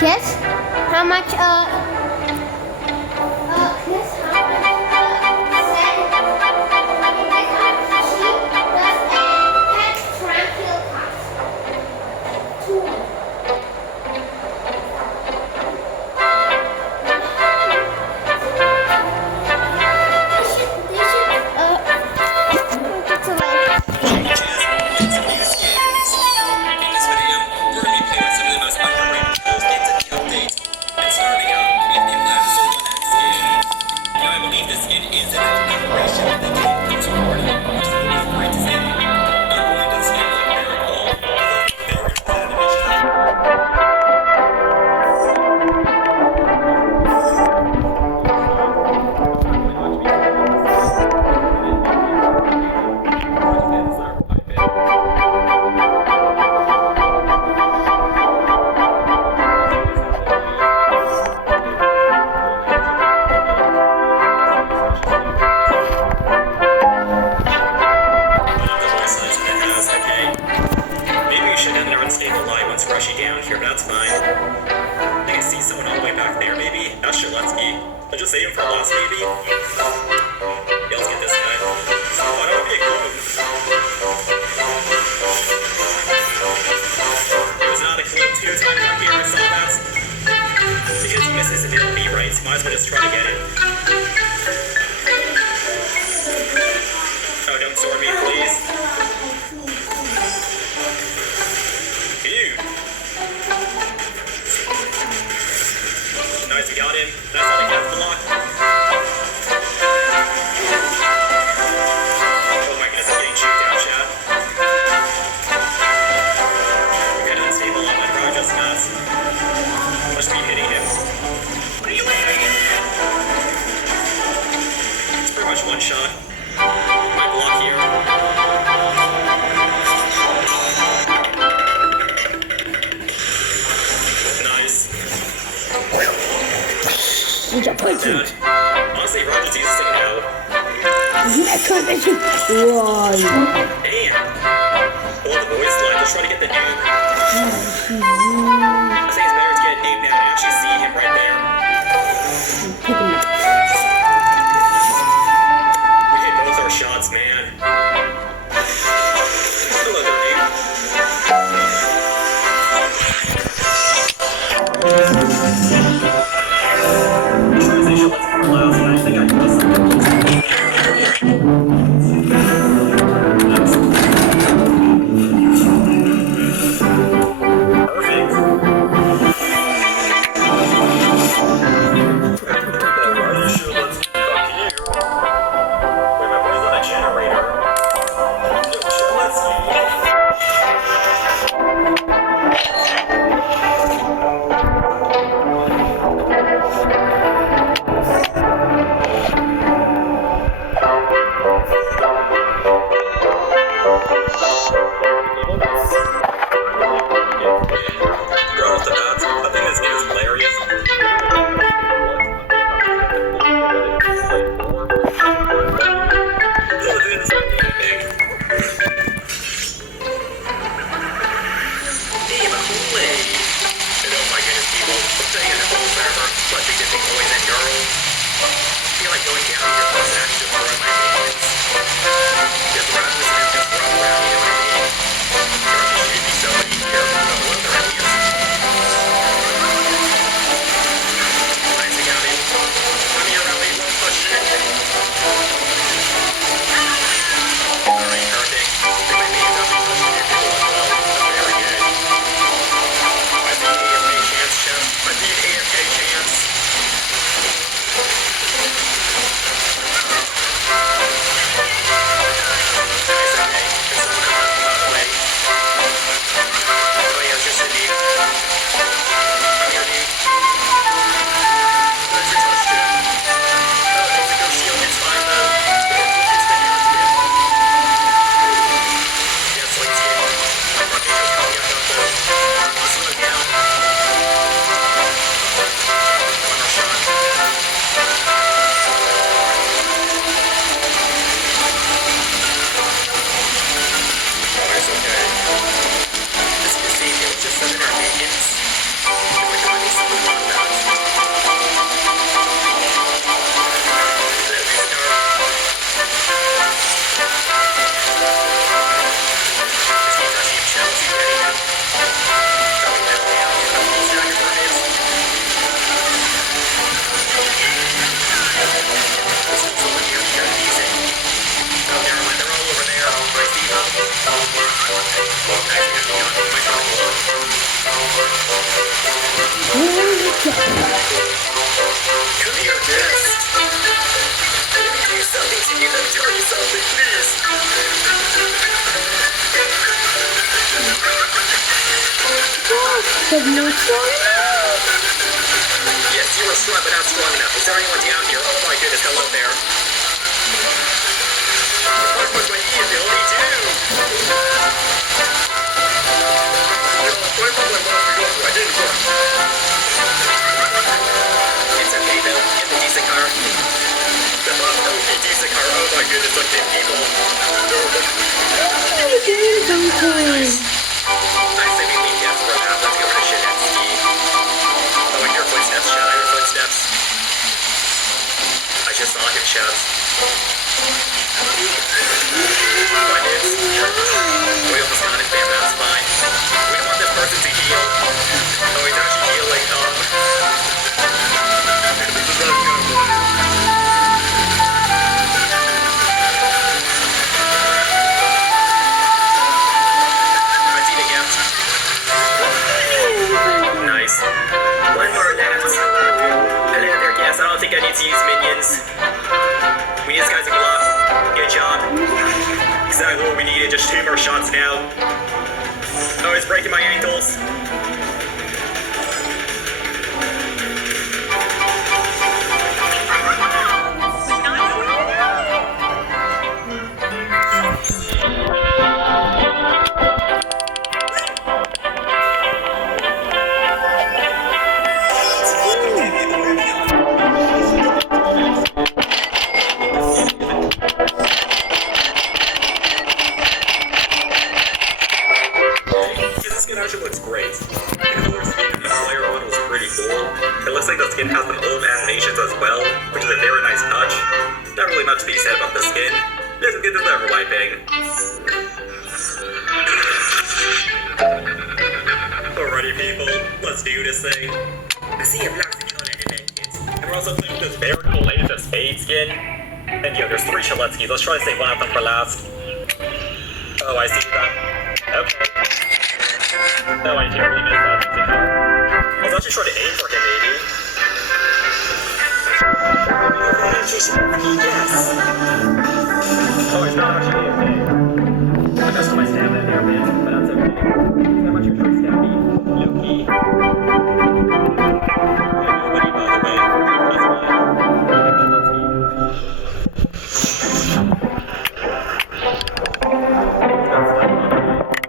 Kiss? How much, Kiss, how Just save him for last, maybe? Yeah, let's get this guy. Oh, that would be a glove. It was not a clean 2 times up here, I saw that. Because he misses and it'll be right, so might as well just try to get it. Oh, don't sword me, please. Dude. Nice, we got him. That's how the death block. Oh my goodness, I'm getting chewed down, chat. I'm kind of unstable on my progress, guys. Must be hitting him. What are you aiming? It's pretty much one shot. My block here. Nice. Disappointment. Honestly, Roger's useless now. Exclamation. Why? Damn. Well, the voice line, let's try to get the noob. I think it's better to get a noob now and actually see him right there. We hit both our shots, man. Hello there, Transition was more loud, and I think I missed it. But no strong. Yes, you were strong, but not strong enough. Is there anyone down here? Oh my goodness, hello there. What was my E ability do? I didn't work. It's okay though, in the decent car. The OP decent car, oh my goodness, look at people. Nice. I say we leave gas for now. Let's go over to shit and ski. Oh, I hear footsteps, Chad. I hear footsteps. I just saw him, Chad. My dudes. We almost got him, man. That's fine. We don't want this person to heal. Oh, he's actually healing. This is really good. I see the gift. Nice. One more left. Hello there, yes. I don't think I need to use minions. We need this guy's a glove. Good job. Exactly what we needed. Just 2 more shots now. Oh, it's breaking my ankles. This skin actually looks great. The color scheme in the player one was pretty cool. It looks like the skin has some old animations as well, which is a very nice touch. Not really much to be said about the skin. Just get this over wiping. Alrighty people, let's do this thing. I see a black skin on it. And we're also playing with this very cool Ace of Spades skin. And yo, there's 3 Shaletskis. Let's try to save one of them for last. Oh, I see that. Okay. No, I can't really miss that. I was actually trying to aim for him, maybe. Yes! Oh, he's not actually AFK. I messed up my stamina there, man, but that's okay. How much you're trying to stab me? Low-key. Nobody, by the way. That's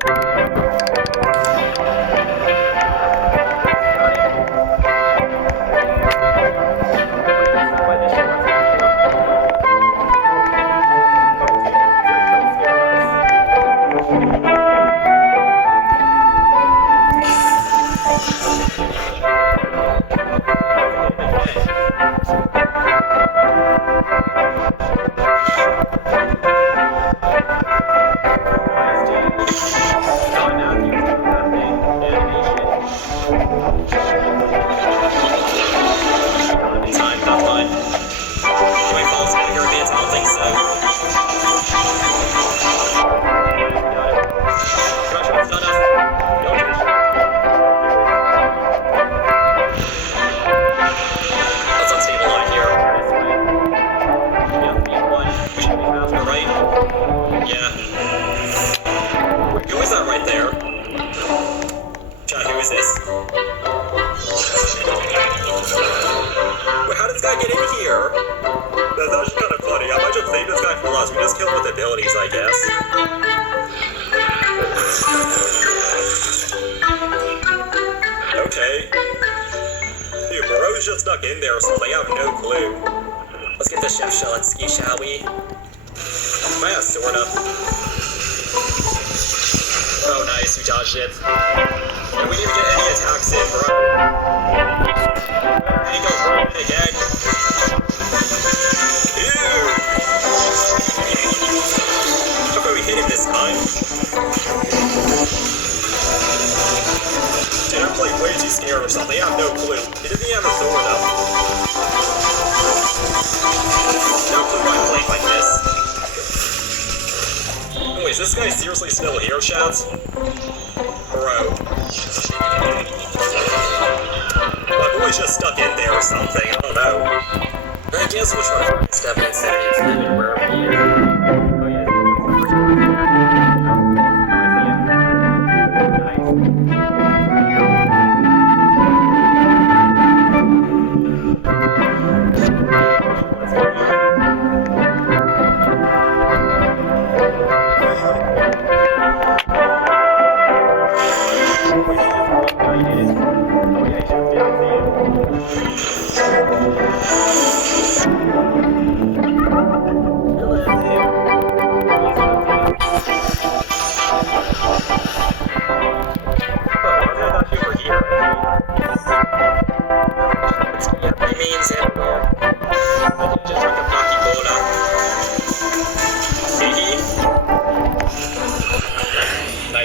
I guess. Okay. Dude, bro's just stuck in there or something. I have no clue. Let's get this Chef Shaletsky, shall we? Yeah, sort of. Oh, nice. We dodged it. And we didn't even get any attacks in, bro. There you go, bro. Again. Ew. How about we hit him this time? Dude, I'm playing way too scared or something. I have no clue. He didn't even have a sword up. No clue why I'm playing like this. Oh, wait, is this guy seriously still here, Shouts? Bro. My boy's just stuck in there or something. I don't know. I guess we'll try to find stuff in Insanity wherever he is. Oh, yeah. Oh, I see him. Nice. Nice,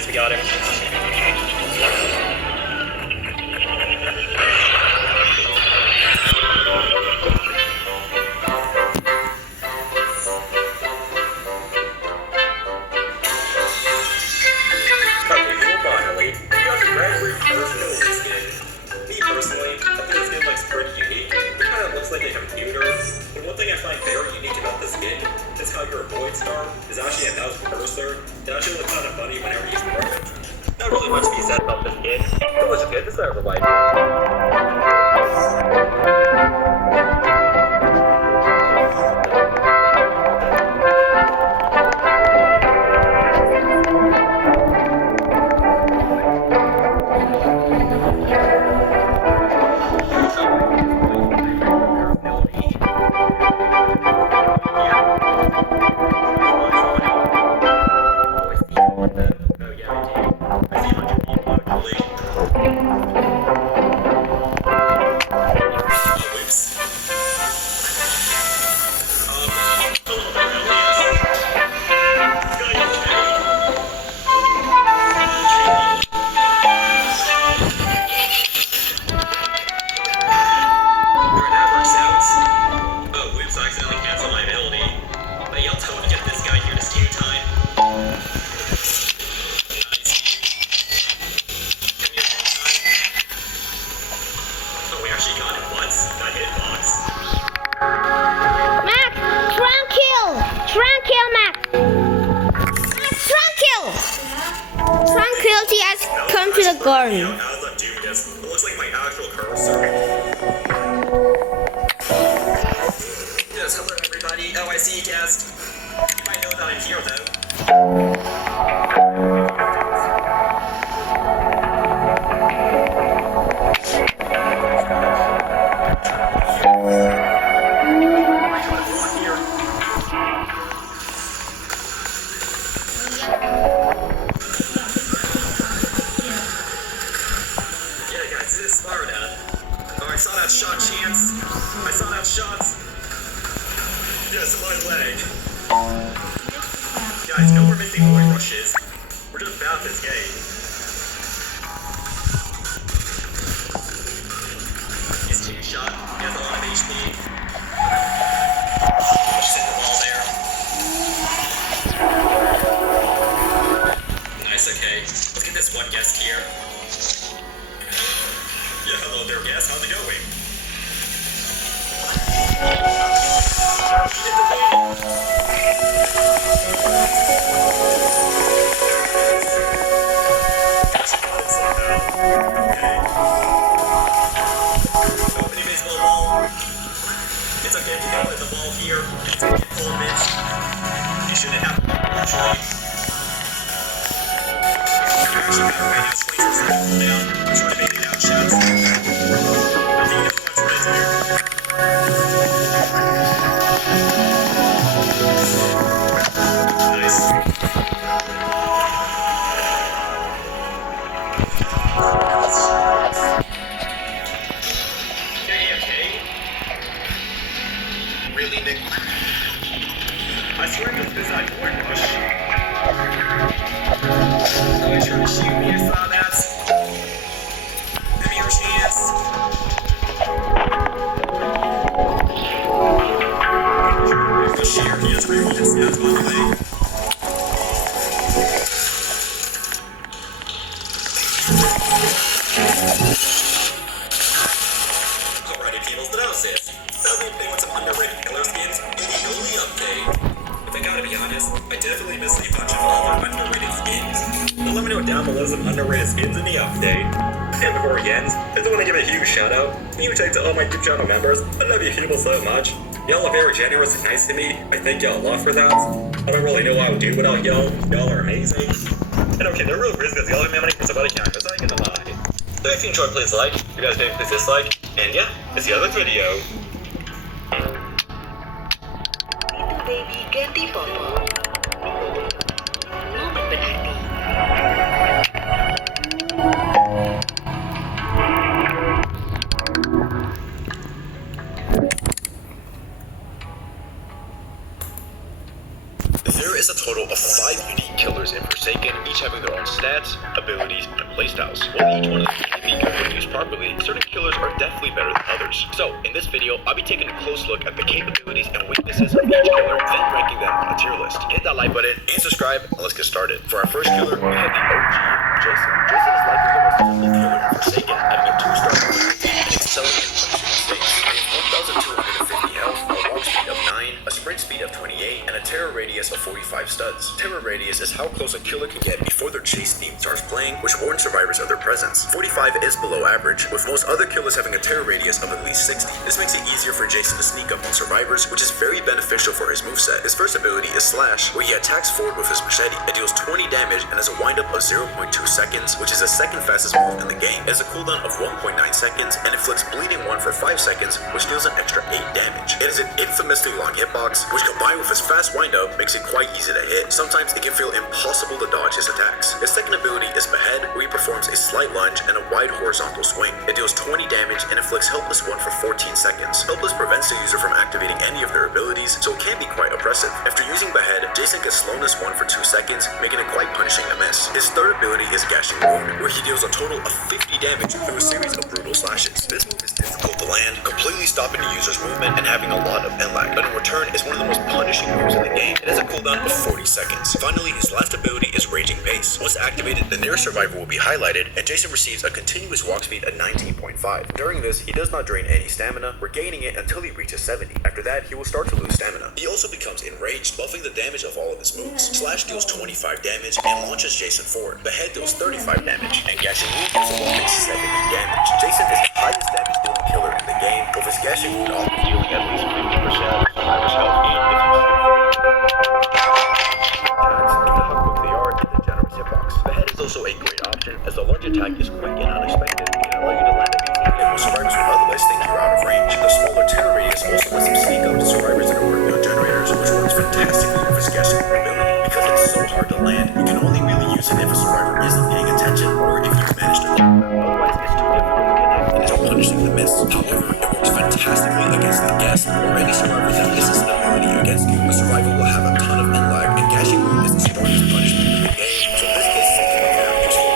we got him. Is actually a mouse cursor. It actually looks kind of funny whenever you spread it. Not really much to be said about this skin. It was a good deserve right. Tranquility has come to the garden. As I do this, it looks like my actual cursor. Yes, hello everybody. Oh, I see you guessed. You might know that I'm here though. I saw that shot, Chance. I saw that shot. Yes, my leg. Guys, no more missing boy rushes. We're just about this game. He's two shot. He has a lot of HP. Just hit the wall there. Nice, okay. Let's get this one guest here. Yeah, hello there, guest. How's it going? Open invisible wall. It's okay if you go in the wall here. It's a cold bitch. You shouldn't have to actually. You're actually better right now. Swings are circling down. I'm trying to make it out, chat. I think everyone's right there. Nice. Okay. Really, Nick? I swear this is that board rush. Oh, you trying to shoot me? I saw that. Give me your chance. The sheer, he has removed his stats, by the way. Alrighty, people's analysis. That was thing with some underrated killer skins in the early update. If I gotta be honest, I definitely missed a bunch of other underrated skins. But let me know down below some underrated skins in the update. And before it ends, I just want to give a huge shout out. Huge thanks to all my YouTube channel members. I love you people so much. Y'all are very generous and nice to me. I thank y'all a lot for that. I don't really know what I would do without y'all. Y'all are amazing. And okay, they're real grizzly because the other man is about a cat, that's not gonna lie. So if you enjoyed, please like. If you guys didn't, please dislike. And yeah, it's the other video. Itu baby ganti popo. Momen berarti. There is a total of 5 unique killers in Forsaken, each having their own stats, abilities, and playstyles. While each one of them can be good when used properly, certain killers are definitely better than others. So, in this video, I'll be taking a close look at the capabilities and weaknesses of each killer, then ranking them on a tier list. Hit that like button and subscribe, and let's get started. For our first killer, we have the OG, Jason. Jason is likely the most difficult killer in Forsaken, having a 2-star and excelling in punishing mistakes. He has 1,250 health, a walk speed of 9, a sprint speed of 28, and a terror radius of 45 studs. Terror radius is how close a killer can get before their chase theme starts playing, which warns survivors of their presence. 45 is below average, with most other killers having a terror radius of at least 60. This makes it easier for Jason to sneak up on survivors, which is very beneficial for his moveset. His first ability is Slash, where he attacks forward with his machete. It deals 20 damage and has a windup of 0.2 seconds, which is the second fastest move in the game. It has a cooldown of 1.9 seconds and inflicts Bleeding 1 for 5 seconds, which deals an extra 8 damage. It has an infamously long hitbox, which combined with his fast windup makes it quite easy to hit. Sometimes it can feel impossible to dodge his attacks. His second ability is Behead, where he performs a slight lunge and a wide horizontal swing. It deals 20 damage and inflicts Helpless 1 for 14 seconds. Helpless prevents the user from activating any of their abilities, so it can be quite oppressive. After using Behead, Jason gets Slowness 1 for 2 seconds, making it quite punishing to miss. His third ability is Gashing Wound, where he deals a total of 50 damage through a series of brutal slashes. This move is difficult to land, completely stopping the user's movement and having a lot of end lag, but in return is one of the most punishing moves in the game. It has a cooldown of 40 seconds. Finally, his last ability is Raging Pace. Once activated, the nearest survivor will be highlighted, and Jason receives a continuous walk speed at 19.5. During this, he does not drain any stamina, regaining it until he reaches 70. After that, he will start to lose stamina. He also becomes enraged, buffing the damage of all of his moves. Slash deals 25 damage and launches Jason forward. Behead deals 35 damage, and Gashing Wound deals a whopping 70 damage. Jason is the highest damage dealing killer in the game, with his Gashing Wound often dealing at least 50% of survivor's health gain if you Behead is also a great option, as the lunge attack is quick and unexpected. It can allow you to land an easy hit when survivors would otherwise think you're out of range. The smaller terror radius also lets him sneak up to survivors that are working on generators, which works fantastically with his Gashing ability. Because it's so hard to land, you can only really use it if a survivor isn't paying attention or if you manage to otherwise it's too difficult to connect and it's punishing the miss. However, it works fantastically against the guest or any survivor that misses an ability against you. A survivor will have a ton of end lag, and Gashing Wound is the strongest punishment in the game. So in this case,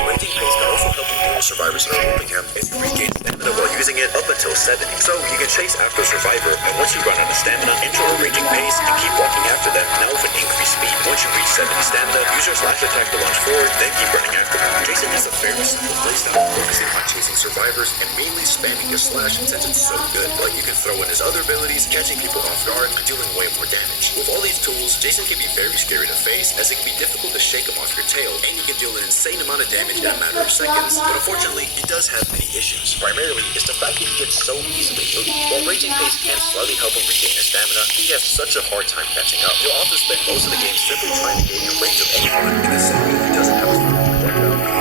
Raging Pace can also help you deal with survivors that are holding him and regain stamina while using it up until 70. So you can chase after a survivor, and once you run out of stamina, enter a Raging Pace and keep walking after them, now with an increased speed. Once you reach 70 stamina, use your slash attack to launch forward, then keep running after them. Jason has a very simple playstyle, focusing on chasing survivors and mainly spamming your slash since it's so good. But you can throw in his other abilities, catching people off guard, and dealing way more damage. With all these tools, Jason can be very scary to face, as it can be difficult to shake him off your tail, and you can deal an insane amount of damage in a matter of seconds. But unfortunately, he does have many issues. Primarily, it's the fact that he gets so easily moved. While Raging Pace can slightly help him regain his stamina, he has such a hard time catching up. He'll often spend most of the game simply trying to gain in range of anyone, and this simply he doesn't have as much to work out.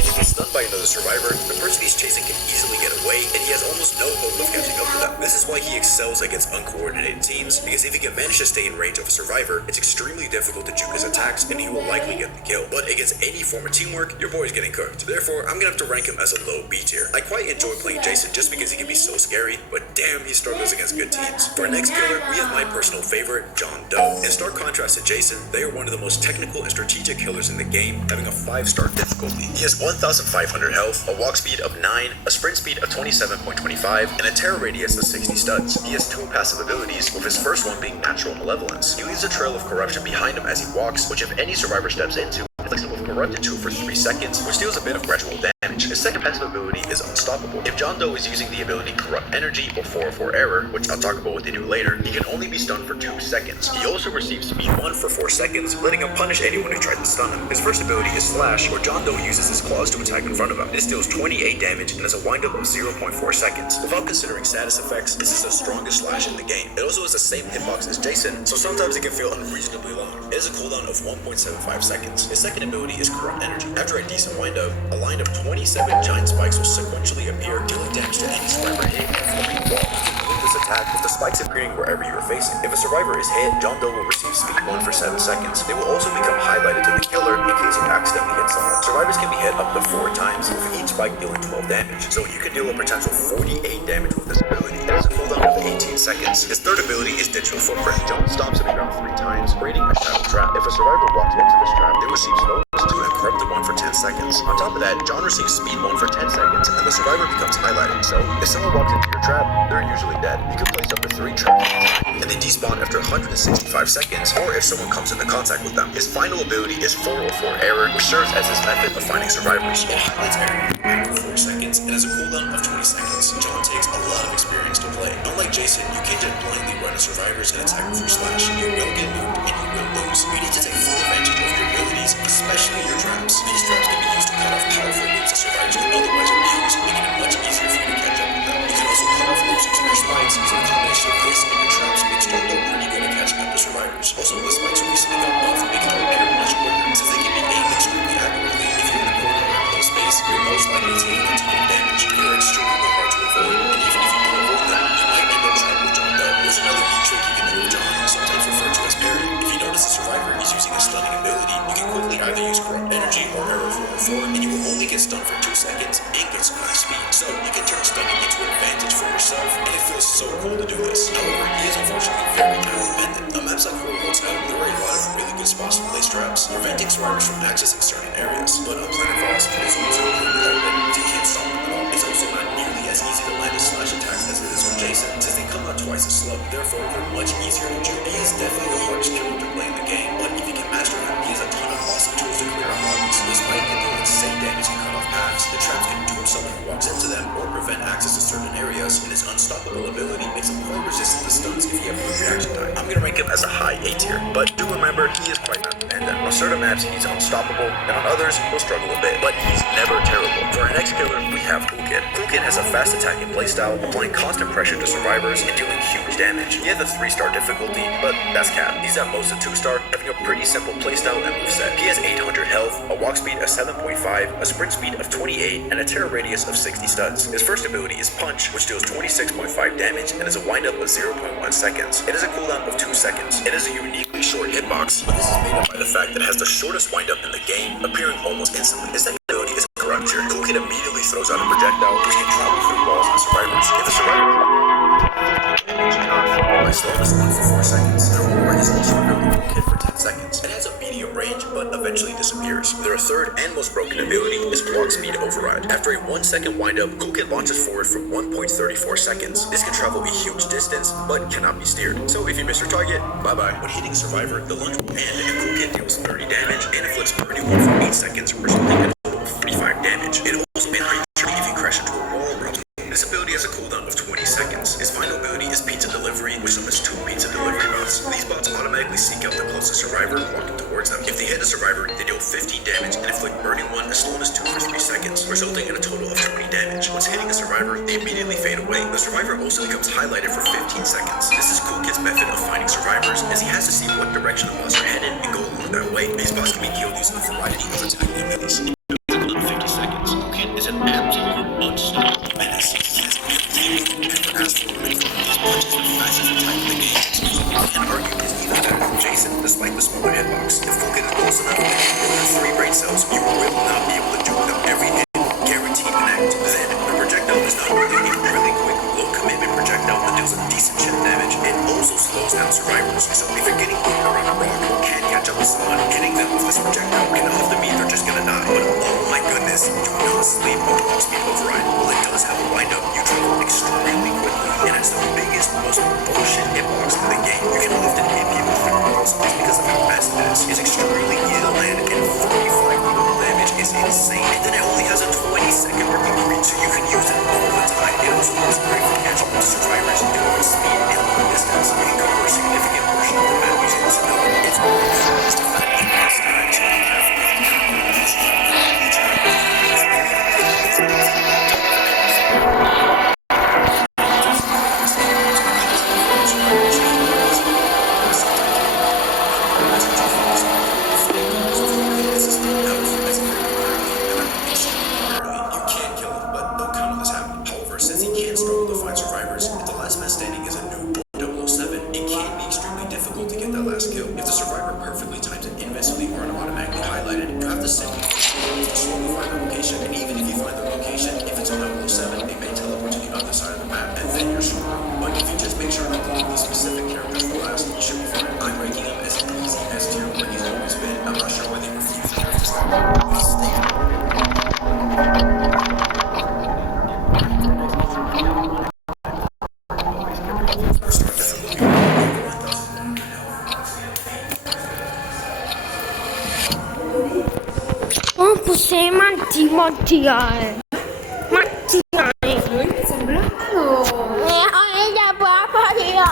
If he's stunned by another survivor, the person he's chasing can easily get away, and he has almost no hope of catching up to them. This is why he excels against uncoordinated teams, because if he can manage to stay in range of a survivor, it's extremely difficult to juke his attacks, and he will likely get the kill. But against any form of teamwork, your boy's getting cooked. Therefore, I'm gonna have to rank him as a low B tier. I quite enjoy playing Jason just because he can be so scary, but damn, he struggles against good teams. For our next killer, we have my personal favorite, John Doe. In stark contrast to Jason, they are one of the most technical and strategic killers in the game, having a 5-star difficulty. He has 1,500 health, a walk speed of 9, a sprint speed of 27.25, and a terror radius of 60 studs. He has 2 passive abilities, with his first one being Natural Malevolence. He leaves a trail of corruption behind him as he walks, which if any survivor steps into, inflicts him with Corrupted 2 for 3 seconds, which deals a bit of gradual damage. damage. His second passive ability is Unstoppable. If John Doe is using the ability Corrupt Energy or 404 Error, which I'll talk about what they do later, he can only be stunned for 2 seconds. He also receives Speed 1 for 4 seconds, letting him punish anyone who tries to stun him. His first ability is Slash, where John Doe uses his claws to attack in front of him. This deals 28 damage and has a windup of 0.4 seconds. Without considering status effects, this is the strongest Slash in the game. It also has the same hitbox as Jason, so sometimes it can feel unreasonably long. It has a cooldown of 1.75 seconds. His second ability is Corrupt Energy. After a decent windup, a line of 27 giant spikes will sequentially appear, dealing damage to any survivor hit and forming a wall. This attack with the spikes appearing wherever you are facing. If a survivor is hit, John Doe will receive Speed 1 for 7 seconds. They will also become highlighted to the killer in case it accidentally hits someone. Survivors can be hit up to 4 times, with each spike dealing 12 damage, so you can deal a potential 48 damage with this ability. It has a cooldown of 18 seconds. His third ability is Digital Footprint. John stomps to the ground 3 times, creating a shadow trap. If a survivor walks into this trap, they receive slowness 2 and Corrupted 1 for 10 seconds. On top of that, John receives Speed 1 for 10 seconds, and the survivor becomes highlighted. So, if someone walks into your trap, they're usually dead. You can place up to 3 traps at a time, and they despawn after 165 seconds, or if someone comes into contact with them. His final ability is 404 Error, which serves as his method of finding survivors. It highlights Error for 4 seconds and has a cooldown of 20 seconds. John takes a lot of experience to play. Unlike Jason, you can't just blindly run at survivors and attack for Slash. You will get looped and you will lose. You need to take full advantage of your abilities, especially your traps. These traps can be used to cut off powerful loops that survivors can otherwise abuse, making it much easier for you to catch up with them. You can also cut off loops using your spikes, so the combination of this and your traps makes John Doe pretty good at catching up to survivors. Also, the spikes recently got buffed, making them appear much quicker, since they can be aimed extremely accurately. If you're in a corner or a close space, you're most likely to take a ton of damage. They are extremely hard to avoid, and even if you do avoid them, you might end up trapped with John Doe. There's another neat trick you can do with John, sometimes referred to as parry. If you notice a survivor is using a stunning ability, you can quickly either use Corrupt Energy or Error 404, and you will only get stunned for 2 seconds and get some high speed. So you can turn stunning into an advantage for yourself, and it feels so cool to do this. However, he is unfortunately very time dependent. On maps like Horror Worlds out, there are a lot of really good spots to place traps, preventing survivors from accessing certain areas. But on Planet Frost, it is also completely open, so you can't stop them at all. It's also not nearly as easy to land a Slash attacks as it is on Jason, since they come out twice as slow. Therefore, they're much easier to do. He is definitely the hardest killer to play in the game, but if you can master him, he has a ton of awesome tools to clear out mobs. Despite the insane damage and cut off paths, the traps can doom someone who walks into them or prevent access to certain areas, and his unstoppable ability makes him quite resistant to stuns if you have good reaction time. I'm gonna rank him as a high A tier, but do remember he is quite map dependent. On certain maps he's unstoppable, and on others he'll struggle a bit, but he's never terrible. For our next killer, we have Cool Kid. Cool Kid has a fast attacking playstyle, applying constant pressure to survivors and dealing huge damage. He has a 3-star difficulty, but that's cap. He's at most a 2-star, having a pretty simple playstyle and moveset. He has 800 health, a walk speed of 7.5, a sprint speed of 28, and a terror radius of 60 studs. His first ability is Punch, which deals 26.5 damage and has a windup of 0.1 seconds. It has a cooldown of 2 seconds. It is a uniquely short hitbox, but this is made up by the fact that it has the shortest windup in the game, appearing almost instantly. His second ability is Rupture. Cool Kid immediately throws out a projectile, which can travel through walls and survivors. If the survivor by slowness 1 for 4 seconds, their aura is also ability Cool Kid for 10 seconds. It has a medium range, but eventually disappears. Their third and most broken ability is Walk Speed Override. After a 1-second windup, Cool Kid launches forward for 1.34 seconds. This can travel a huge distance, but cannot be steered. So if you miss your target, bye-bye. When hitting a survivor, the lunge will end, and Cool Kid deals 30 damage, and inflicts burning 1 for 8 seconds, resulting in a total of 35 damage. It also penetrates if you crash into a wall or obstacle. This ability has a cooldown of 20 seconds. His final ability is Pizza Delivery, which summons 2 pizza delivery bots. These bots automatically seek out the closest survivor walking towards them. If they hit a survivor, they deal 15 damage and inflict burning 1 as slowness 2 for 3 seconds, resulting in a total of 20 damage. Once hitting a survivor, they immediately fade away. The survivor also becomes highlighted for 15 seconds. This is Cool Kid's method of finding survivors, as he has to see what direction the bots are headed and go along that way. These bots can be killed using a variety of attacking abilities. In 50 seconds, Cool Kid is an absolute unstoppable menace. He has never asked for a these punches are the fastest attack in the game. I can argue is even better than Jason, despite the smaller hitbox. If Cool Kid is close enough with 3 brain cells, you will not be able to do without every hit. Guaranteed connect. Then, the projectile is not really a really quick, low commitment projectile that deals a decent chip damage. It also slows down survivors. So if you're getting hit around a rock or can't catch up with someone, hitting them with this projectile can often mean they're just gonna die. But oh my goodness, do not sleep on Walk Speed Override. While it does have a windup, you travel extremely quickly, and it's the biggest, most bullshit hitbox in the game. You can often hit people through walls just because of how fast it is. It's extremely easy to land, and 45 total damage is insane. And then it only has a 20-second Survivors knew its speed and long distance and cover a significant portion of the map using this ability. It's just a fact that this time, so be careful with the You can kill him, but don't count on this happening. However, since he can't struggle to find survivors, if the last man standing is a noob or 007, it can be extremely difficult to get that last kill. If the survivor perfectly times it invincibly or automatically highlighted, you have to send him to slowly find the location. And even if you find the location, if it's a 007, it may teleport to the other side of the map, and then you're screwed. But if you just make sure not to leave these specific characters for last, you should be fine. I'm ranking him as easy as tier where he's always been. I'm not sure why they refuse to have this Oh, pusing mati ay. Mati ay. Ada apa dia?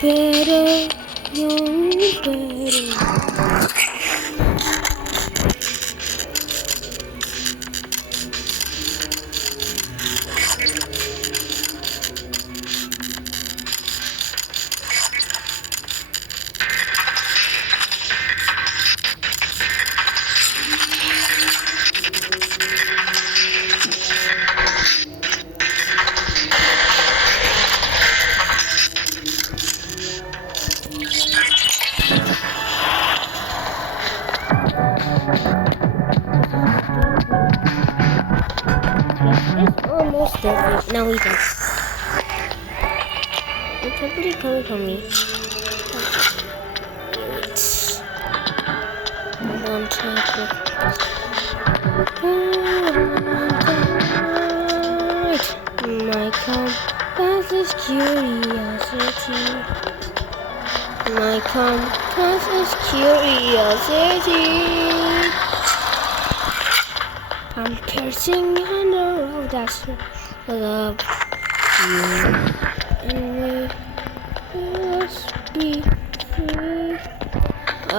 Better, you're better. It's almost dead. Now we can. It's probably coming from me. Wait. I'm trying to. My compass is curiosity. My compass is curiosity. I'm piercing under all that's love you. And we must be free. I.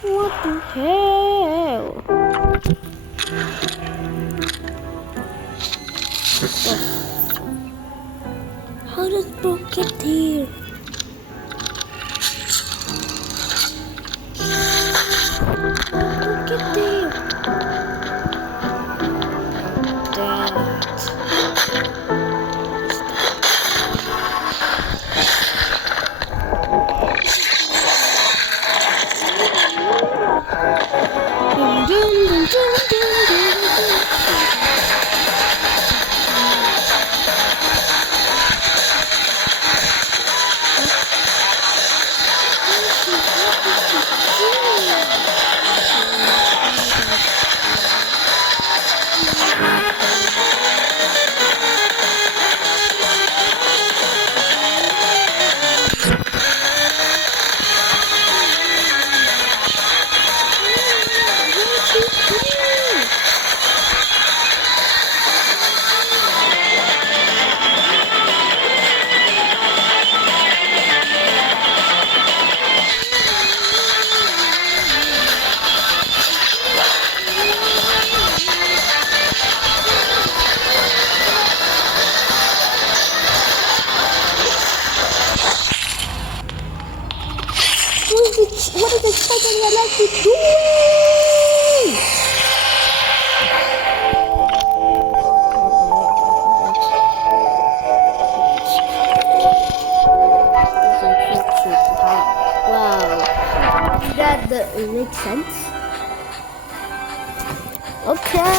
What the hell? How does Brook get here? Brook get there? What is the chicken electric doing? Wow. That makes sense. Okay.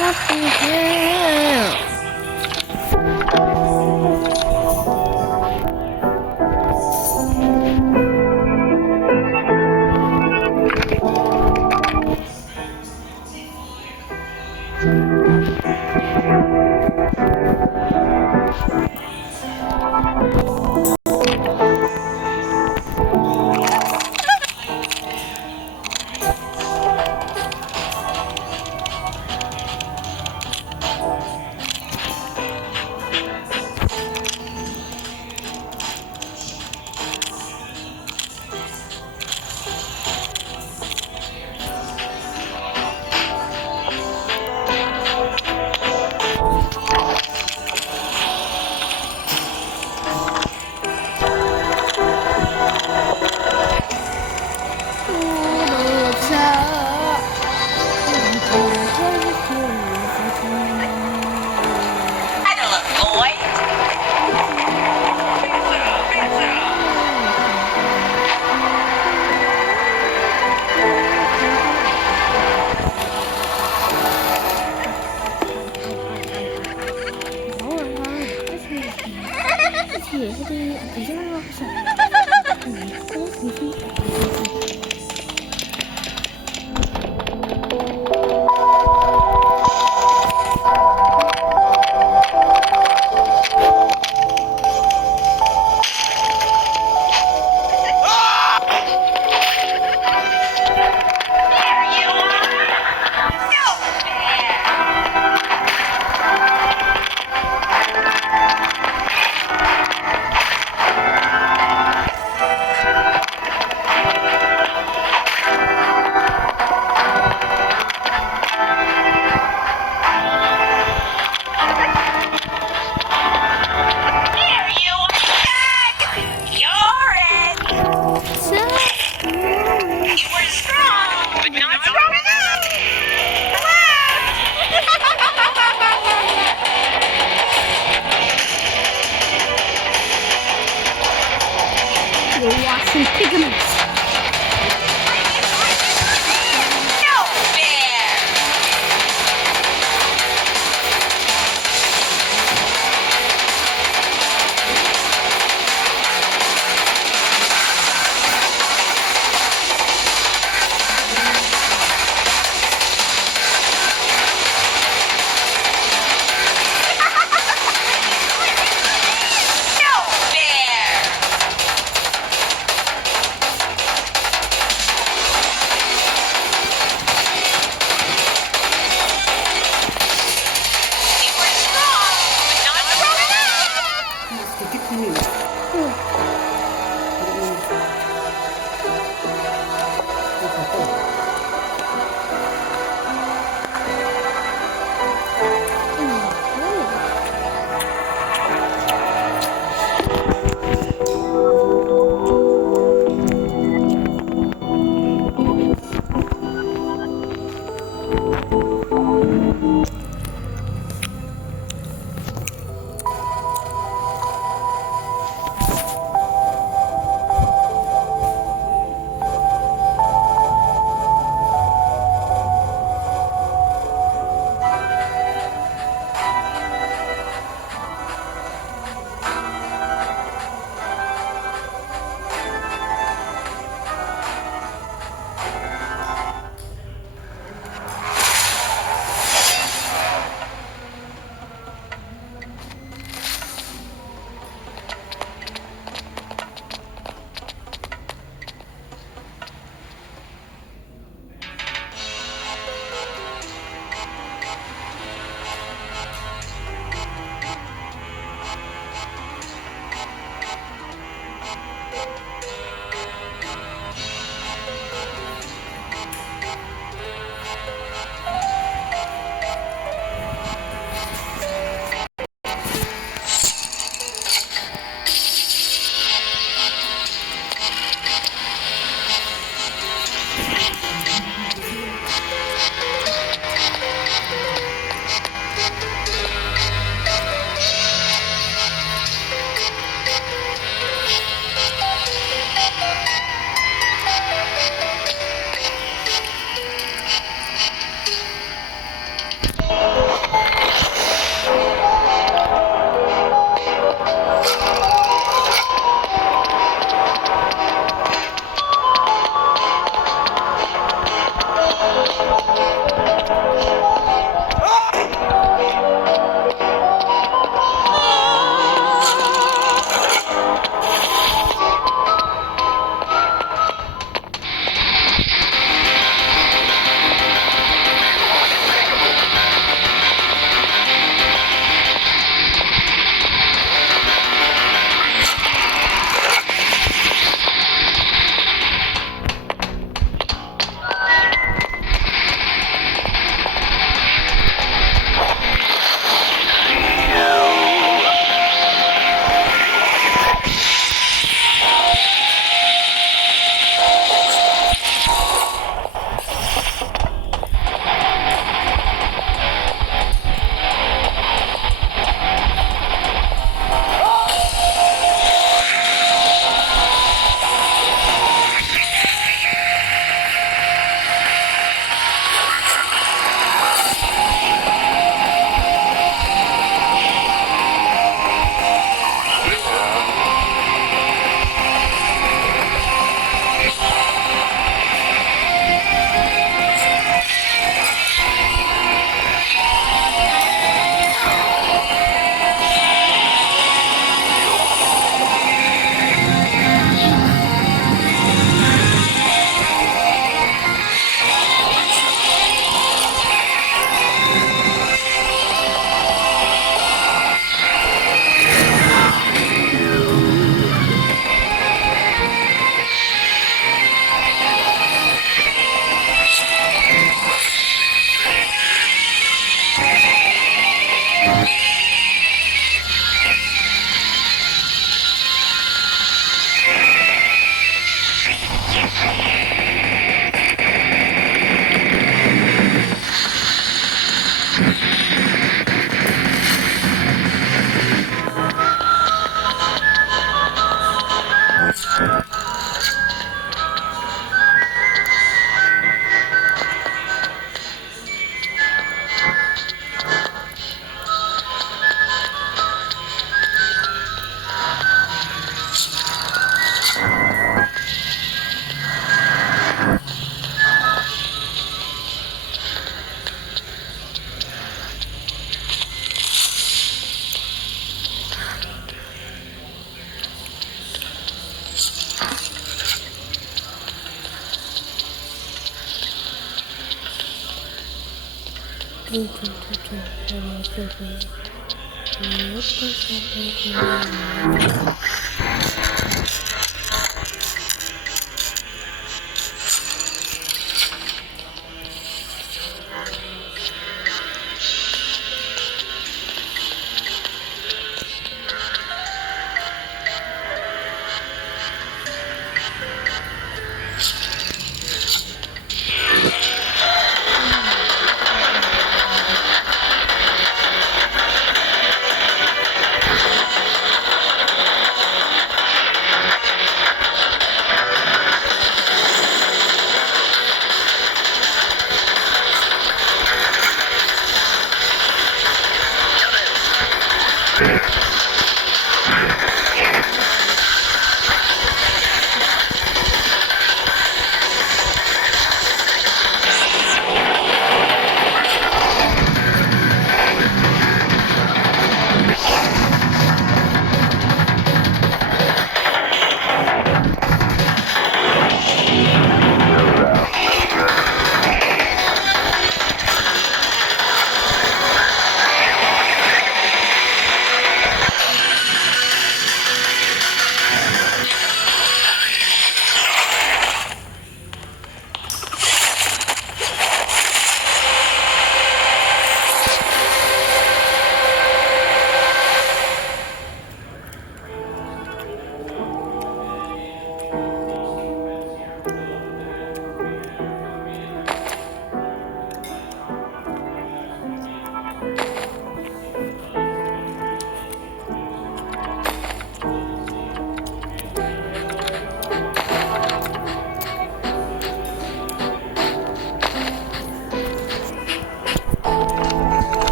What the hell?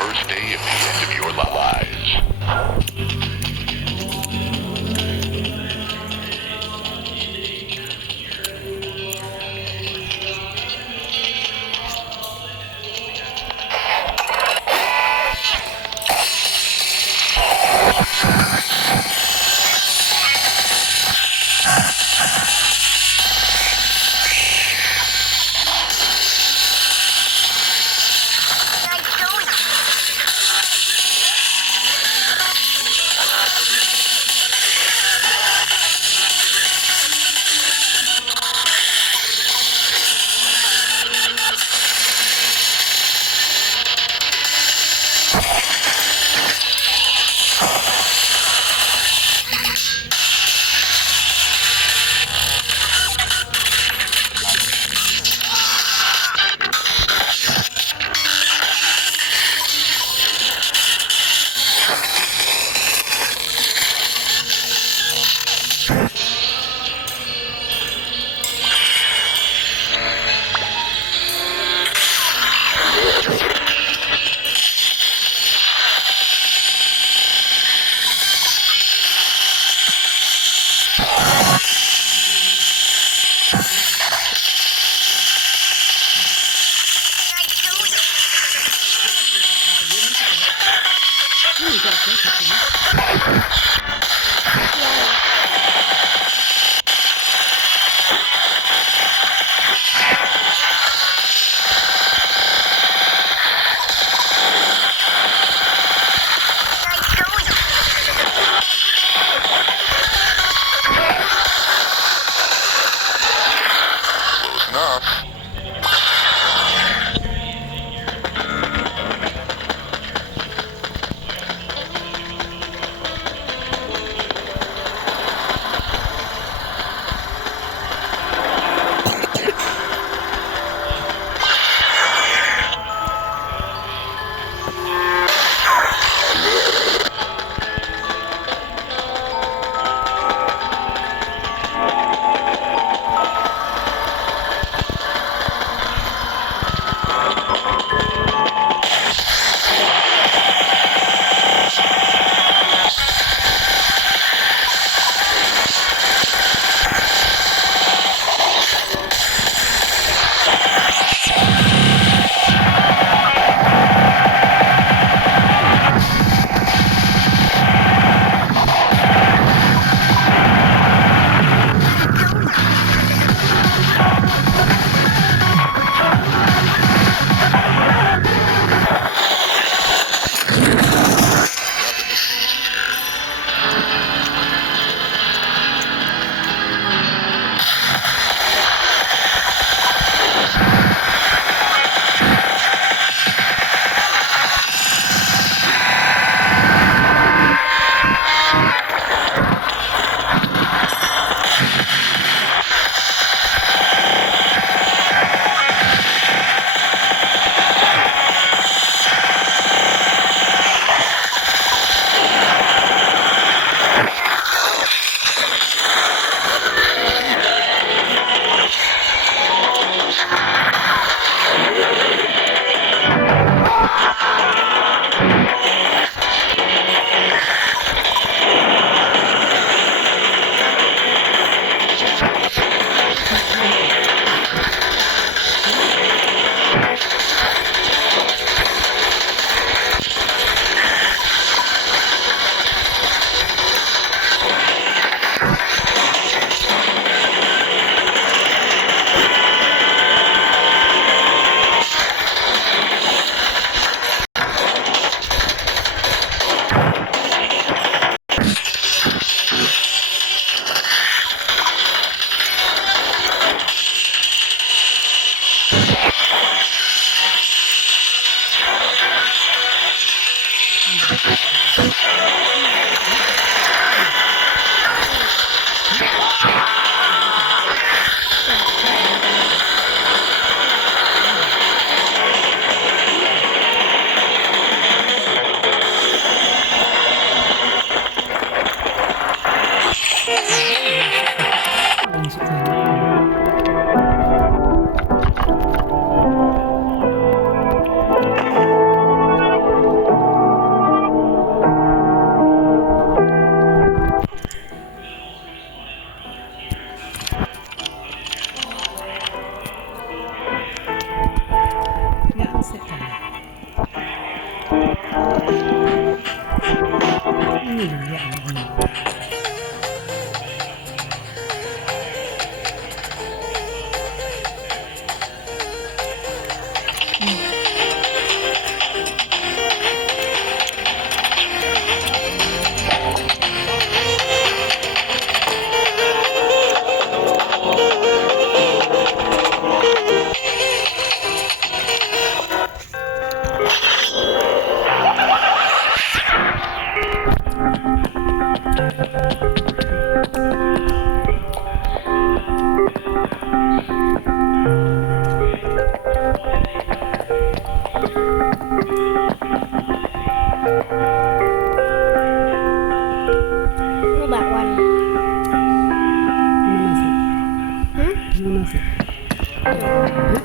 First day of the end of your lives.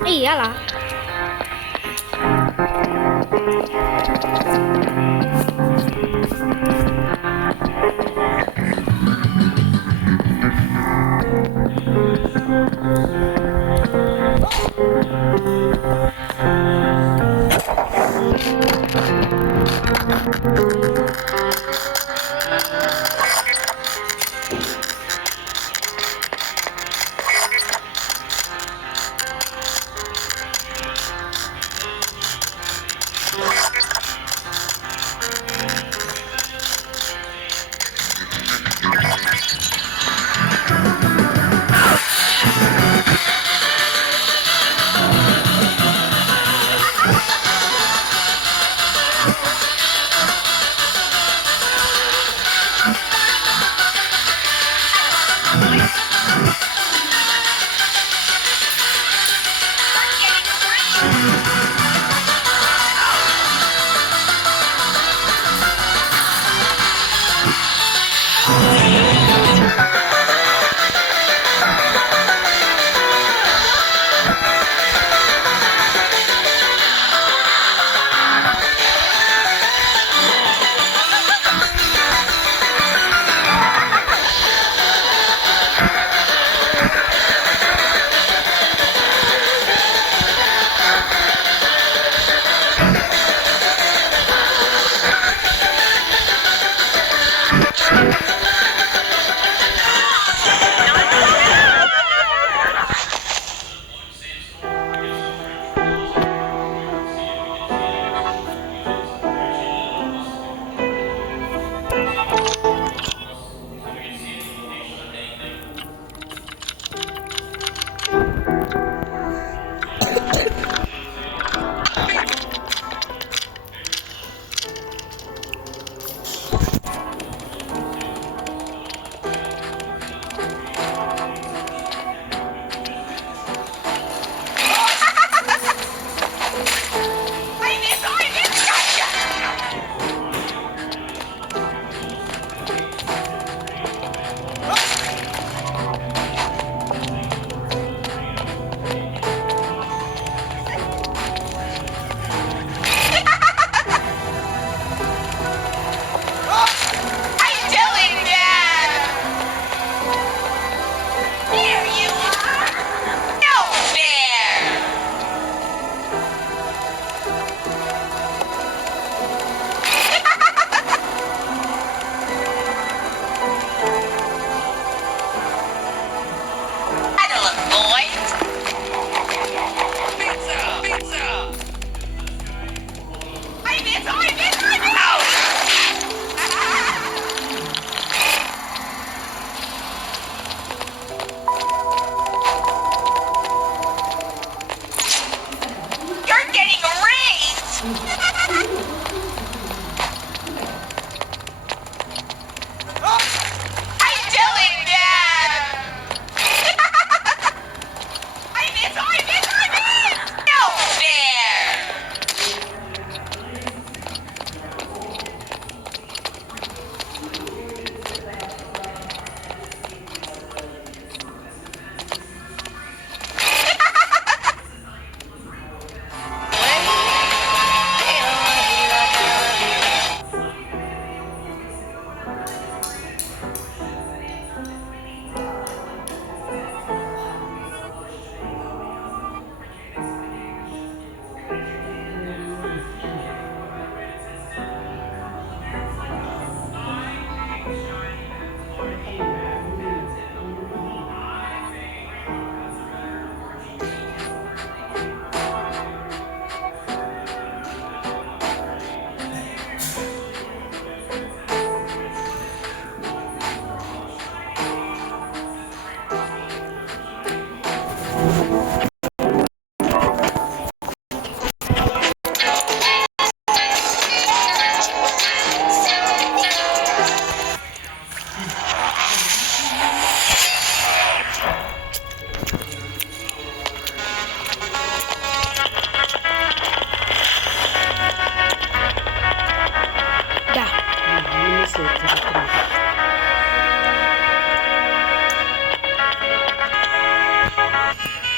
Iyalah.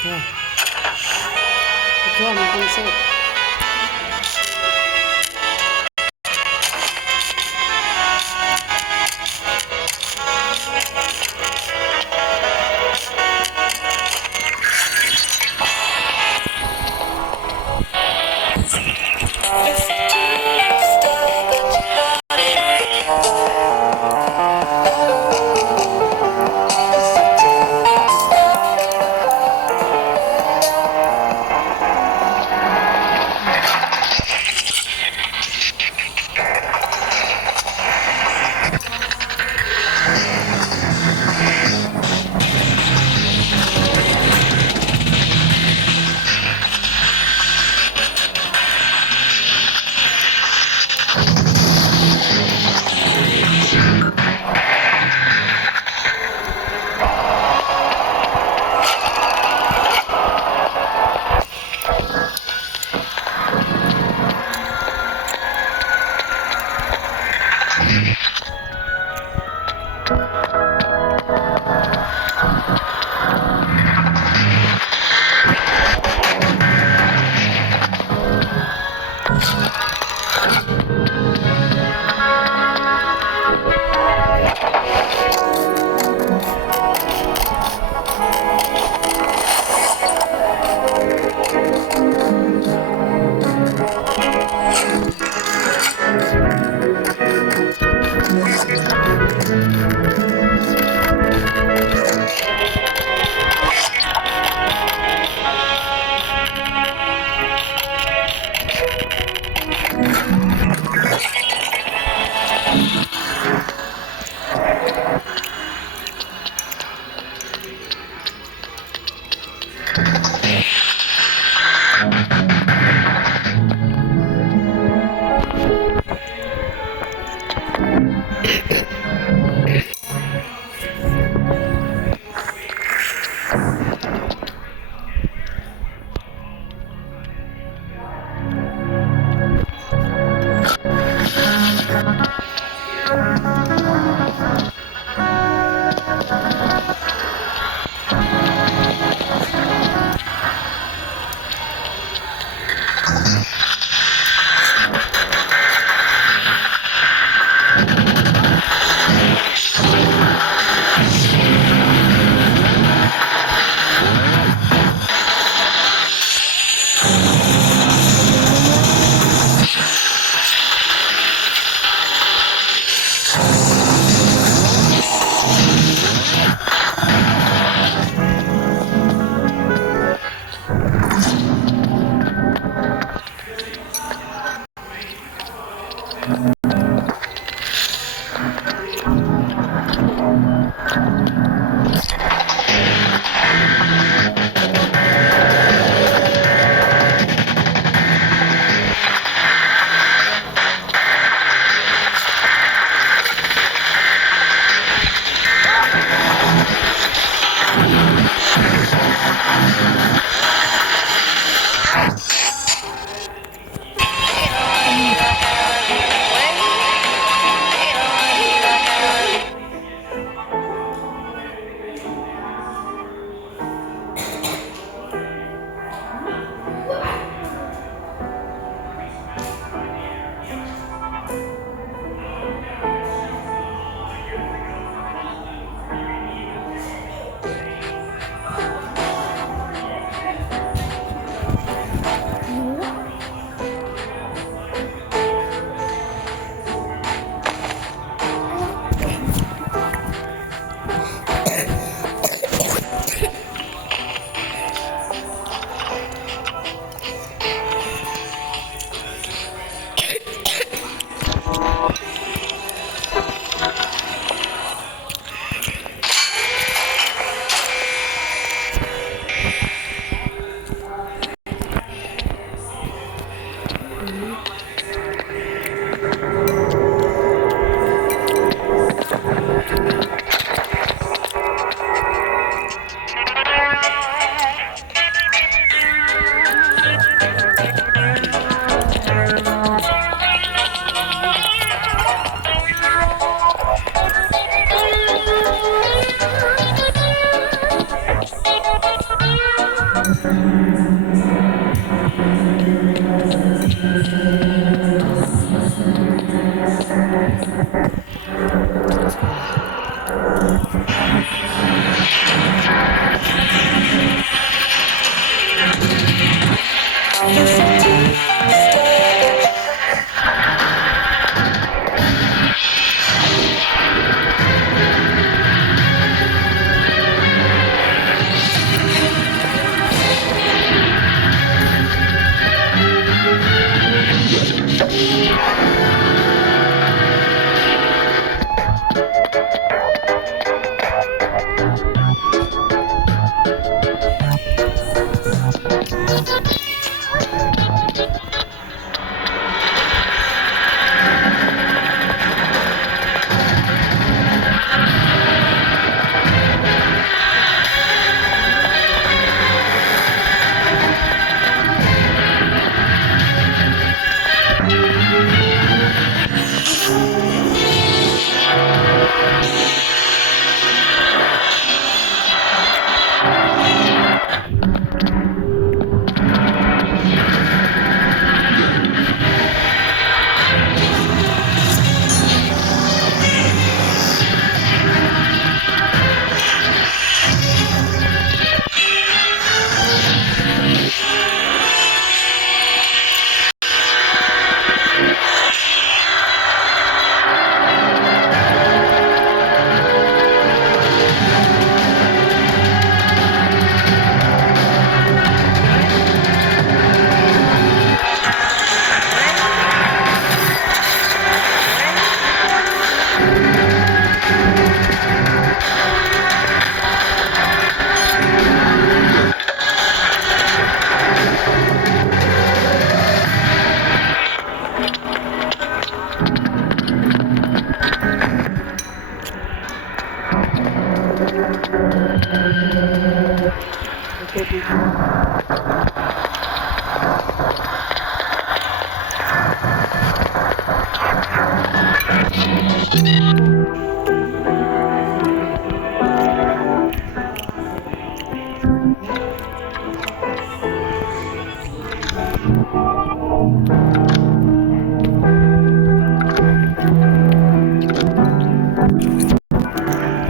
Yeah. Come on, I'm gonna say it.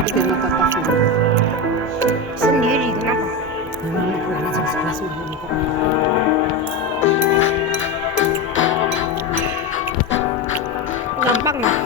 Itu nakakasya. Sendiri kenapa? Memang aku ada di sebelah sini kok. Gampang lah.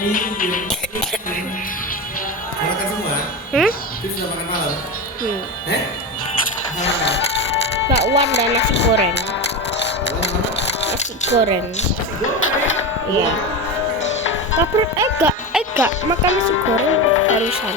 Makan semua? Itu sudah makan malam? Bakwan dan nasi goreng. Nasi goreng. Iya. Kaprut enggak makan nasi goreng harusan.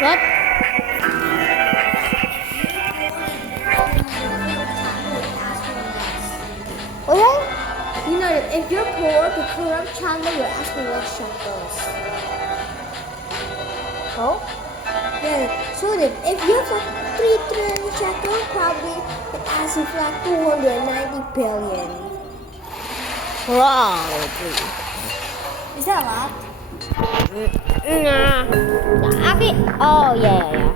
What? Well, you know that if you're poor, the corrupt channel will ask me what shop does. Oh? Yeah, so that if you have like 3 trillion shekels, probably it asks you for like 290 billion. Probably. Is that a lot? Nah. Okay. Oh, yeah.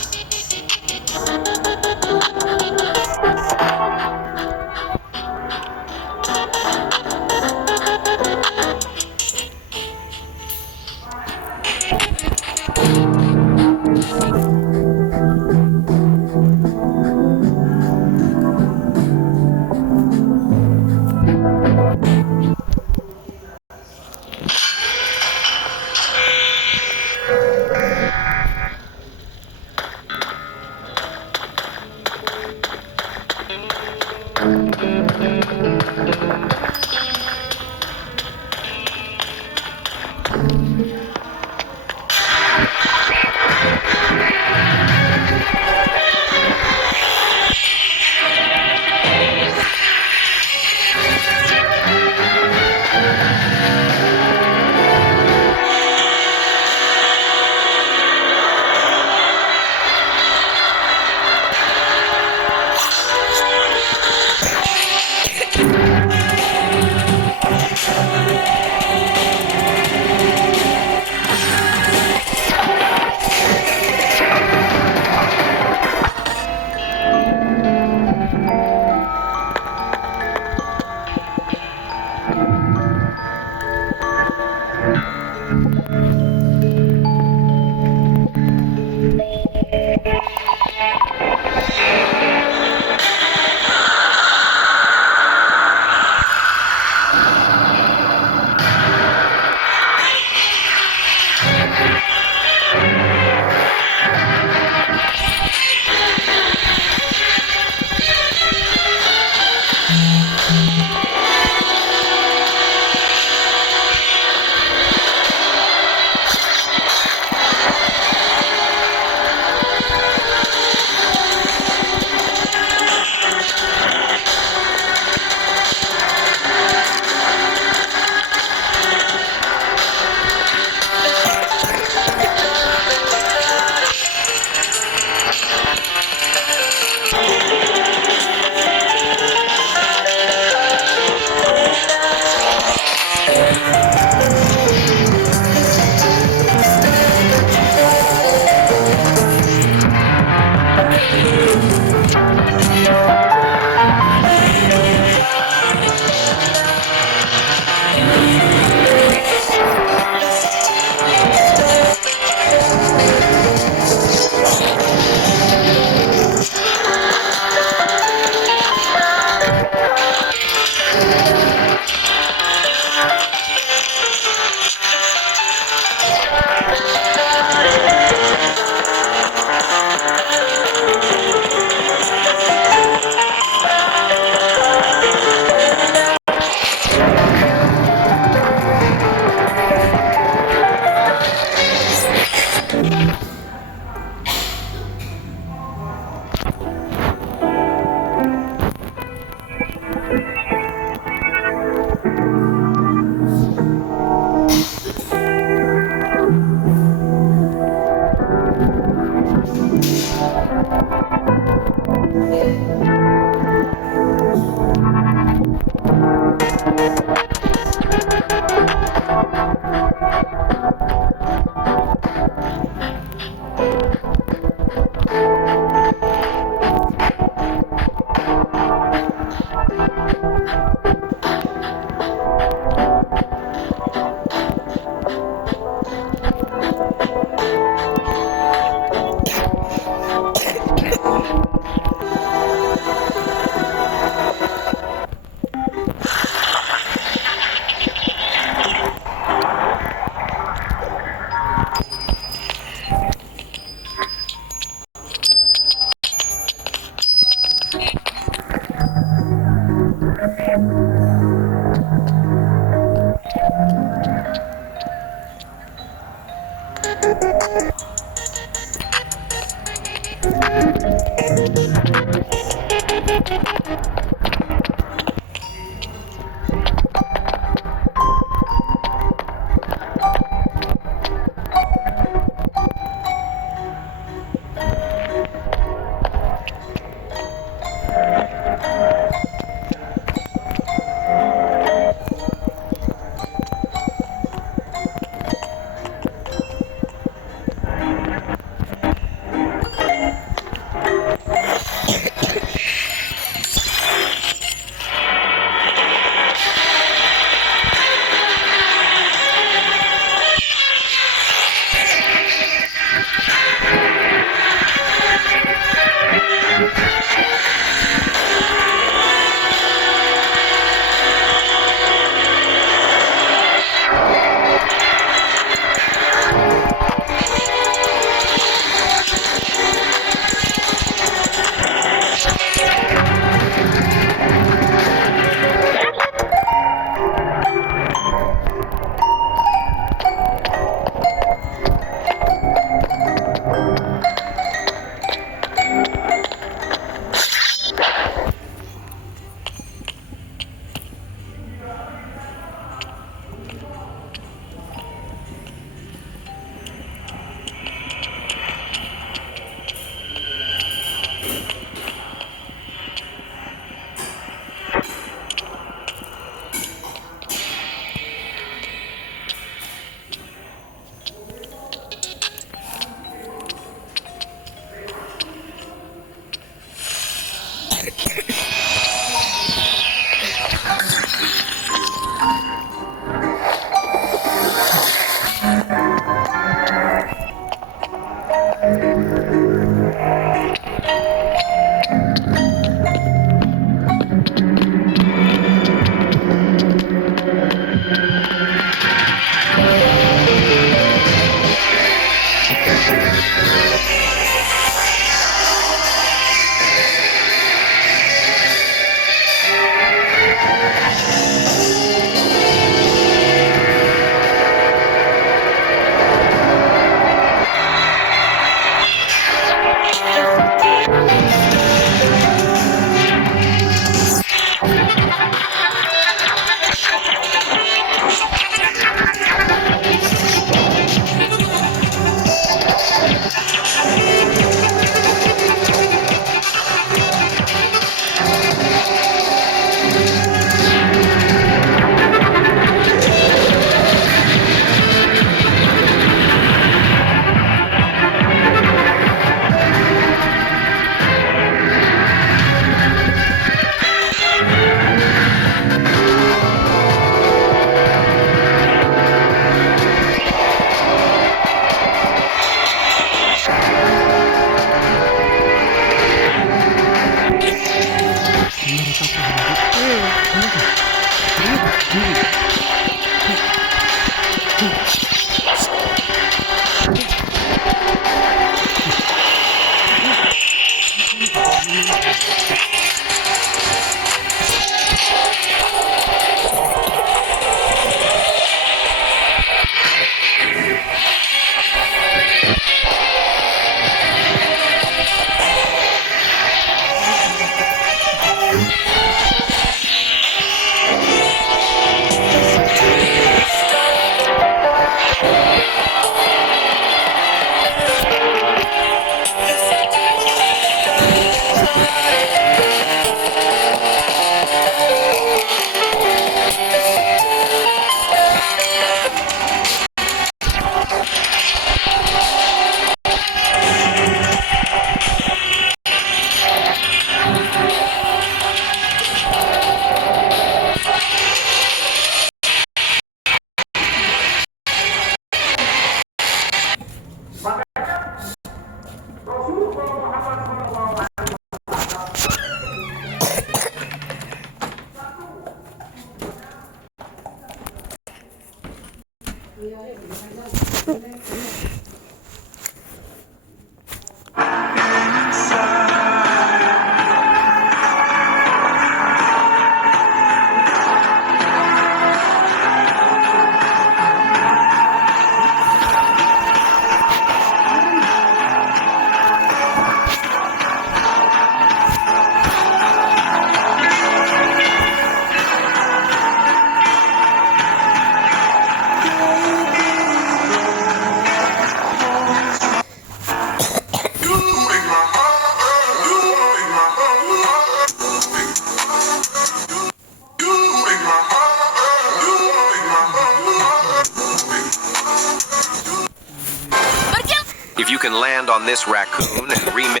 If you can land on this raccoon and remix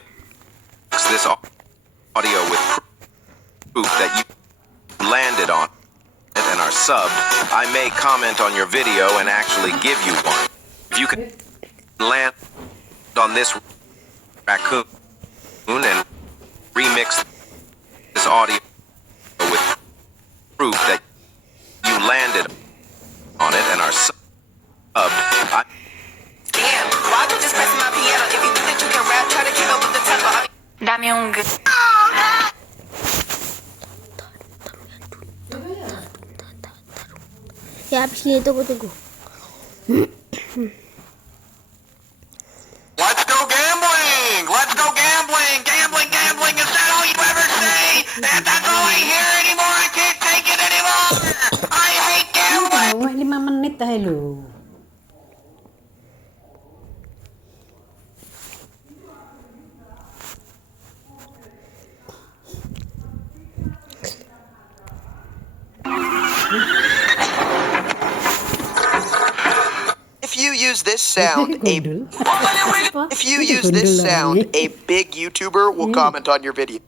this audio with proof that you landed on it and are subbed, I may comment on your video and actually give you one. If you can land on this raccoon and remix this audio with proof that you landed on it and are subbed, Dame un Ya habis ini tunggu. Let's go gambling! Let's go gambling! Gambling, gambling! Is that all you ever say? That's all I hear anymore! I can't take it anymore! I hate gambling! 5 menit dah lu. If you use this sound, a big YouTuber will comment on your video.